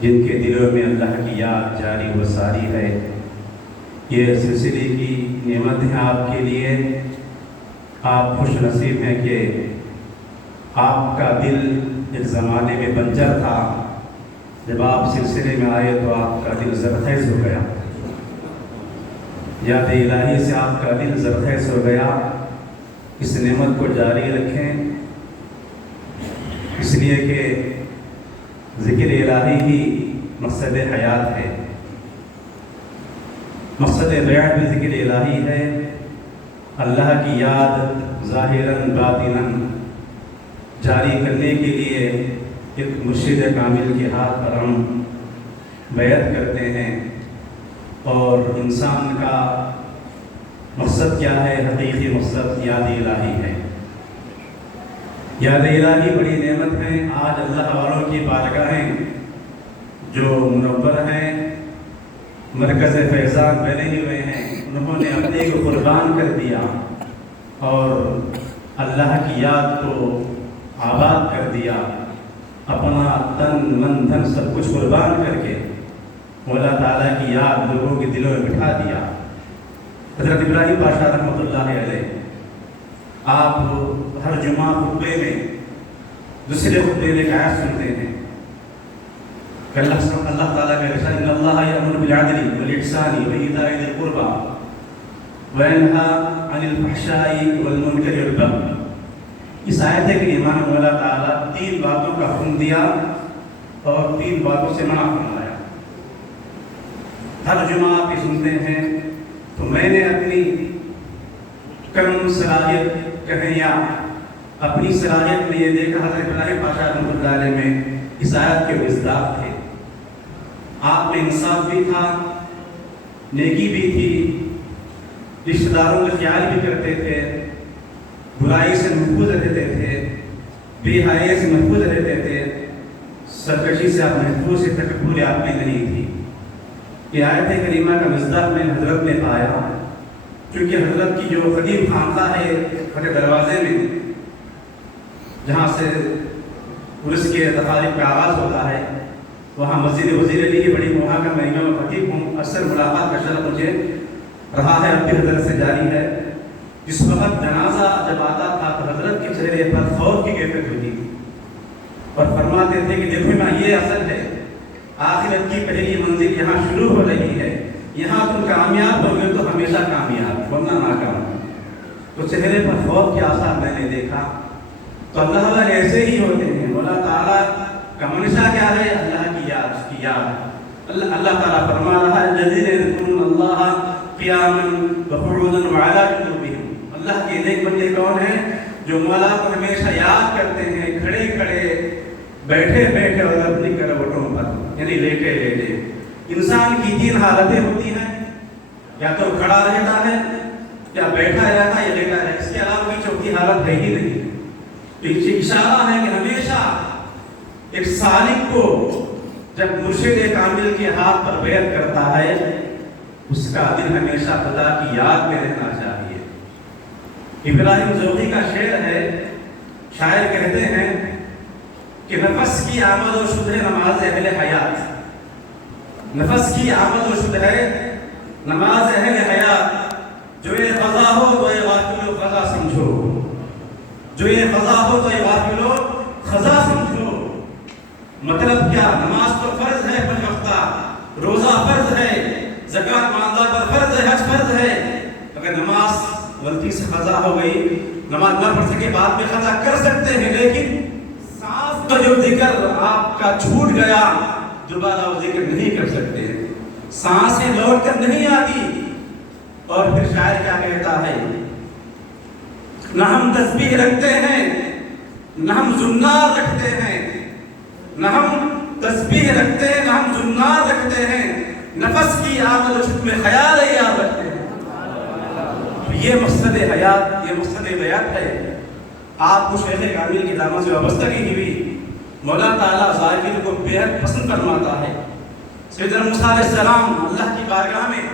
جن کے دلوں میں اللہ کی یاد جاری و ساری ہے۔ یہ سلسلے کی نعمت ہے آپ کے لیے، آپ خوش نصیب ہیں کہ آپ کا دل ایک زمانے میں بنجر تھا، جب آپ سلسلے میں آئے تو آپ کا دل زرخیز ہو گیا، یاد الہی سے آپ کا دل زرخیز ہو گیا۔ اس نعمت کو جاری رکھیں، اس لیے کہ ذکر الہی ہی مقصد حیات ہے، مقصد بیعت بھی ذکر الہی ہے۔ اللہ کی یاد ظاہراً باطناً جاری کرنے کے لیے ایک مرشد کامل کے ہاتھ پر ہم بیعت کرتے ہیں، اور انسان کا مقصد کیا ہے؟ حقیقی مقصد یاد الہی ہے۔ یاد الہی بڑی نعمت ہے۔ آج اللہ والوں کی بارگاہیں جو منور ہیں، مرکز فیضان بنے ہوئے ہیں، انہوں نے اپنے کو قربان کر دیا اور اللہ کی یاد کو آباد کر دیا، اپنا تن من دھن سب کچھ قربان کر کے مولا تعالیٰ کی یاد لوگوں کے دلوں میں بٹھا دیا۔ حضرت ابراہیم پاشا رحمۃ اللہ علیہ، آپ ہر جمعہ خطبے میں دوسرے خطبے میں ایک آیت سنتے ہیں کہ اللہ تعالیٰ کا ارشاد ان اللہ یأمر بالعدل والإحسان وإیتاء ذی القربى وینہی عن الفحشاء والمنکر والبغی۔ اس آیت ہے کہ ایمان مولا تعالیٰ 3 باتوں کا حکم دیا اور 3 باتوں سے منع فرمایا۔ ہر جمعہ آپ یہ سنتے ہیں، تو میں نے اپنی کم صلاحیت کہیں یا اپنی صلاحیت میں یہ دیکھا حضرت ابراہیم پاشا رحمۃ اللہ علیہ میں اس آیت کے مصداق تھے۔ آپ میں انصاف بھی تھا، نیکی بھی تھی، رشتہ داروں کا خیال بھی کرتے تھے، برائی سے محفوظ رہتے تھے، بے حیائی سے محفوظ رہتے تھے، سرکشی سے آپ محفوظ سے تکبر آپ میں نہیں تھی۔ یہ آیت کریمہ کا مصداق میں حضرت نے پایا، کیونکہ حضرت کی جو قدیم خانقاہ ہے فتح دروازے میں، جہاں سے عرس کے تقاریب کا آغاز ہوتا ہے، وہاں مسجد وزیر علی کی بڑی وہاں کا میں امام خطیب ہوں، اکثر ملاقات کا شرف مجھے رہا ہے، اب بھی حضرت سے جاری ہے۔ جس وقت جنازہ جب آتا تھا تو حضرت کے چہرے پر خوف کی کیفیت ہوتی تھی اور فرماتے تھے کہ دیکھو نا، یہ اصل ہے، آخرت کی پہلی منزل یہاں شروع ہو رہی ہے، یہاں تم کامیاب ہو گئے تو ہمیشہ کامیاب، ورنہ ناکام۔ تو چہرے پر خوف کے آثار میں نے دیکھا۔ تو اللہ والے ایسے ہی ہوتے ہیں، مولا تعالیٰ کا منشا کیا ہے؟ اللہ کی یاد، اس کی یاد۔ اللہ تعالیٰ فرما رہا ہے الذین یذکرون اللہ قیاما وقعودا وعلی جنوبہم۔ اللہ کے نیک بندے کون ہیں؟ جو مولا کو ہمیشہ یاد کرتے ہیں، کھڑے کھڑے، بیٹھے بیٹھے اور اپنی کروٹوں پر، یعنی لیٹے لیٹے۔ انسان کی تین حالتیں ہوتی ہیں، یا تو کھڑا رہتا ہے، یا بیٹھا رہتا ہے، یا لیٹا رہتا ہے، اس کے علاوہ کوئی چوتھی حالت ہے ہی نہیں۔ تو یہ اشارہ ہے کہ ہمیشہ ایک سالک کو جب مرشد کامل کے ہاتھ پر بیعت کرتا ہے، اس کا دل ہمیشہ خدا کی یاد میں رہنا چاہیے۔ ابراہیم ذوقی کا شعر ہے، شاعر کہتے ہیں کہ نفس کی آمد و شد ہے نماز اہل حیات، نفس کی آمد و شد ہے نماز اہل حیات، جو یہ قضا ہو تو یہ غافل و قضا سمجھو، جو یہ قضا ہو تو یہ غافل و قضا سمجھو۔ مطلب کیا؟ نماز تو فرض ہے، پنج وقتہ روزہ فرض ہے، زکوٰۃ مالدار پر فرض ہے، حج فرض ہے۔ اگر نماز غلطی سے قضا ہو گئی، نماز نہ پڑھ سکے، بعد میں قضا کر سکتے ہیں، لیکن سانس کا جو ذکر آپ کا چھوٹ گیا دوبارہ وہ ذکر نہیں کر سکتے، سانسیں لوٹ کر نہیں آتی۔ اور پھر شاعر کیا کہتا ہے؟ نہ ہم تسبیح رکھتے ہیں، نہ ہم زنار رکھتے ہیں، نہ ہم تسبیح رکھتے ہیں، نہ ہم زنار رکھتے ہیں، نفس کی آمد و شد میں خیال یاد رکھتے ہیں۔ یہ مقصد حیات، یہ مقصد بیعت ہے۔ آپ کو شیخ کامل کی دامن سے وابستگی ہوئی، مولا تعالیٰ ذاکر کو بے حد پسند فرماتا ہے۔ سیدنا موسیٰ علیہ السلام اللہ کی بارگاہ میں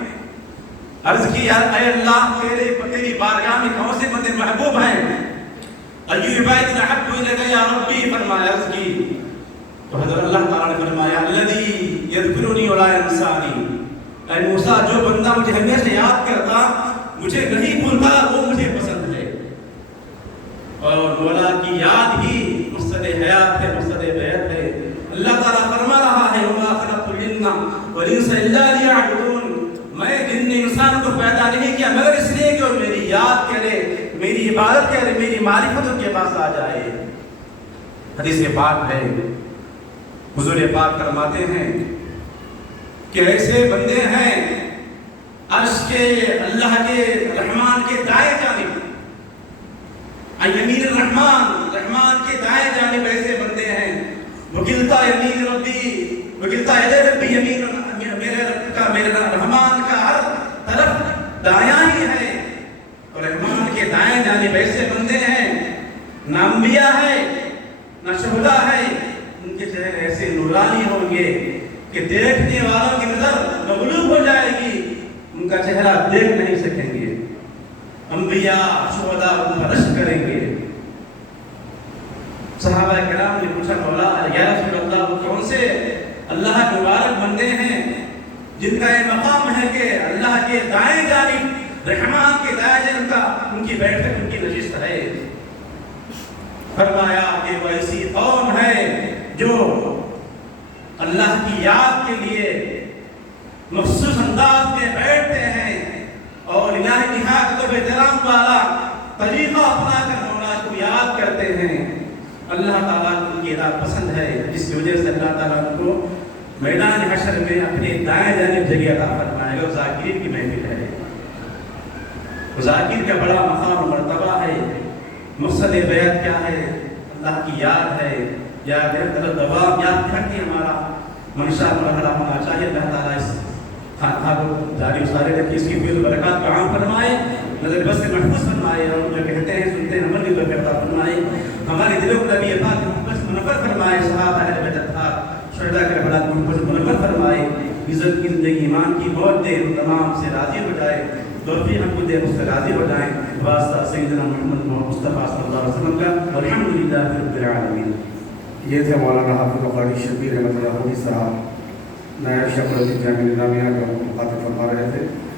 عرض کی، اے اللہ، تیری بارگاہ میں کون سے بندے محبوب ہیں؟ ایو عبادی احب الیک یا ربی، فرمایا، عرض کی تو حضرت اللہ تعالیٰ نے فرمایا الذی یذکرنی ولا ینسانی، اے موسیٰ، جو بندہ مجھے ہمیشہ یاد کرتا، مجھے نہیں بھولتا، وہ مجھے پسند ہے۔ اور مولا کی یاد ہی مقصد حیات ہے، مقصد بیعت ہے۔ اللہ تعالیٰ فرما رہا ہے وما خلقت الجن والانس الا لیعبدون، میں جن انسان کو پیدا نہیں کیا مگر اس لیے کہ وہ میری یاد کرے، میری عبادت کرے، میری معرفت ان کے پاس آ جائے۔ حدیث پاک ہے، حضور پاک فرماتے ہیں کہ ایسے بندے ہیں عرش کے، اللہ کے، رحمان کے دائیں جانب، یمین الرحمان، رحمان کے دائیں جانب ایسے بندے ہیں۔ وکلتا یمین ربی، وکلتا ید ربی یمین، میرے رب کا، میرے رحمان کا ہر طرف دایاں ہی ہے، اور رحمان کے دائیں جانب ایسے بندے ہیں، نہ انبیاء ہے، نہ شہداء ہے، ان کے چہرے ایسے نورانی ہوں گے کہ دیکھنے والوں کی نظر مغلوب ہو جائے گی، ان کا چہرہ دیکھ نہیں سکیں گے۔ انبیاء، شہداء ان پر رشک کریں گے۔ صحابہ کرام نے پوچھا، مولا یا رسول اللہ، وہ کون سے اللہ کے مبارک بندے ہیں جن کا یہ مقام ہے کہ اللہ کے دائیں جانب، رحمان کے دائیں جانب کا ان کی بیٹھک، ان کی نشست ہے؟ فرمایا کہ وہ ایسی قوم ہے جو اللہ کی یاد کے لیے مخصوص انداز میں بیٹھتے ہیں اور الہی نہایت و احترام والا طریقہ اپنا کر مولا کو یاد کرتے ہیں۔ اللہ تعالیٰ کو ان کی ادا پسند ہے، جس کی وجہ سے اللہ تعالیٰ ان کو میدان حشر میں اپنے دائیں جانب جگہ عطا فرمائے گا۔ ذاکرین کی محفل ہے، ذاکر کا بڑا مقام و مرتبہ ہے۔ مقصد بیعت کیا ہے؟ اللہ کی یاد ہے، یاد ہے، دوام یاد رکھیں، ہمارا منشا مرحلہ ہونا چاہیے۔ اللہ تعالیٰ اس خانقاہ کو جاری و ساری رکھے، اس کی فیض و برکات کو عام فرمائے۔ نظر بس سے محفوظ فرمائے اور جو کہتے ہیں سنتے ہیں عمل کی توفیق عطا فرمائے. ہمارے دلوں کو نبی پاک محبت سے منور فرمائے. صحابہ اہل بیت اطہار شہداء کے حالات محبت سے منور فرمائے. عزت کی زندگی ایمان کی موت دے تمام سے راضی ہو جائے. توفیق ہم کو دے اس سے راضی ہو جائیں. واسطہ سیدنا محمد مصطفیٰ صلی اللہ علیہ وسلم کا. الحمدللہ رب العالمین. یہ تھے مولانا حافظ قاری شبیر احمد اللہ صاحب نائب شیخ العزیز جامعہ نظامیہ کا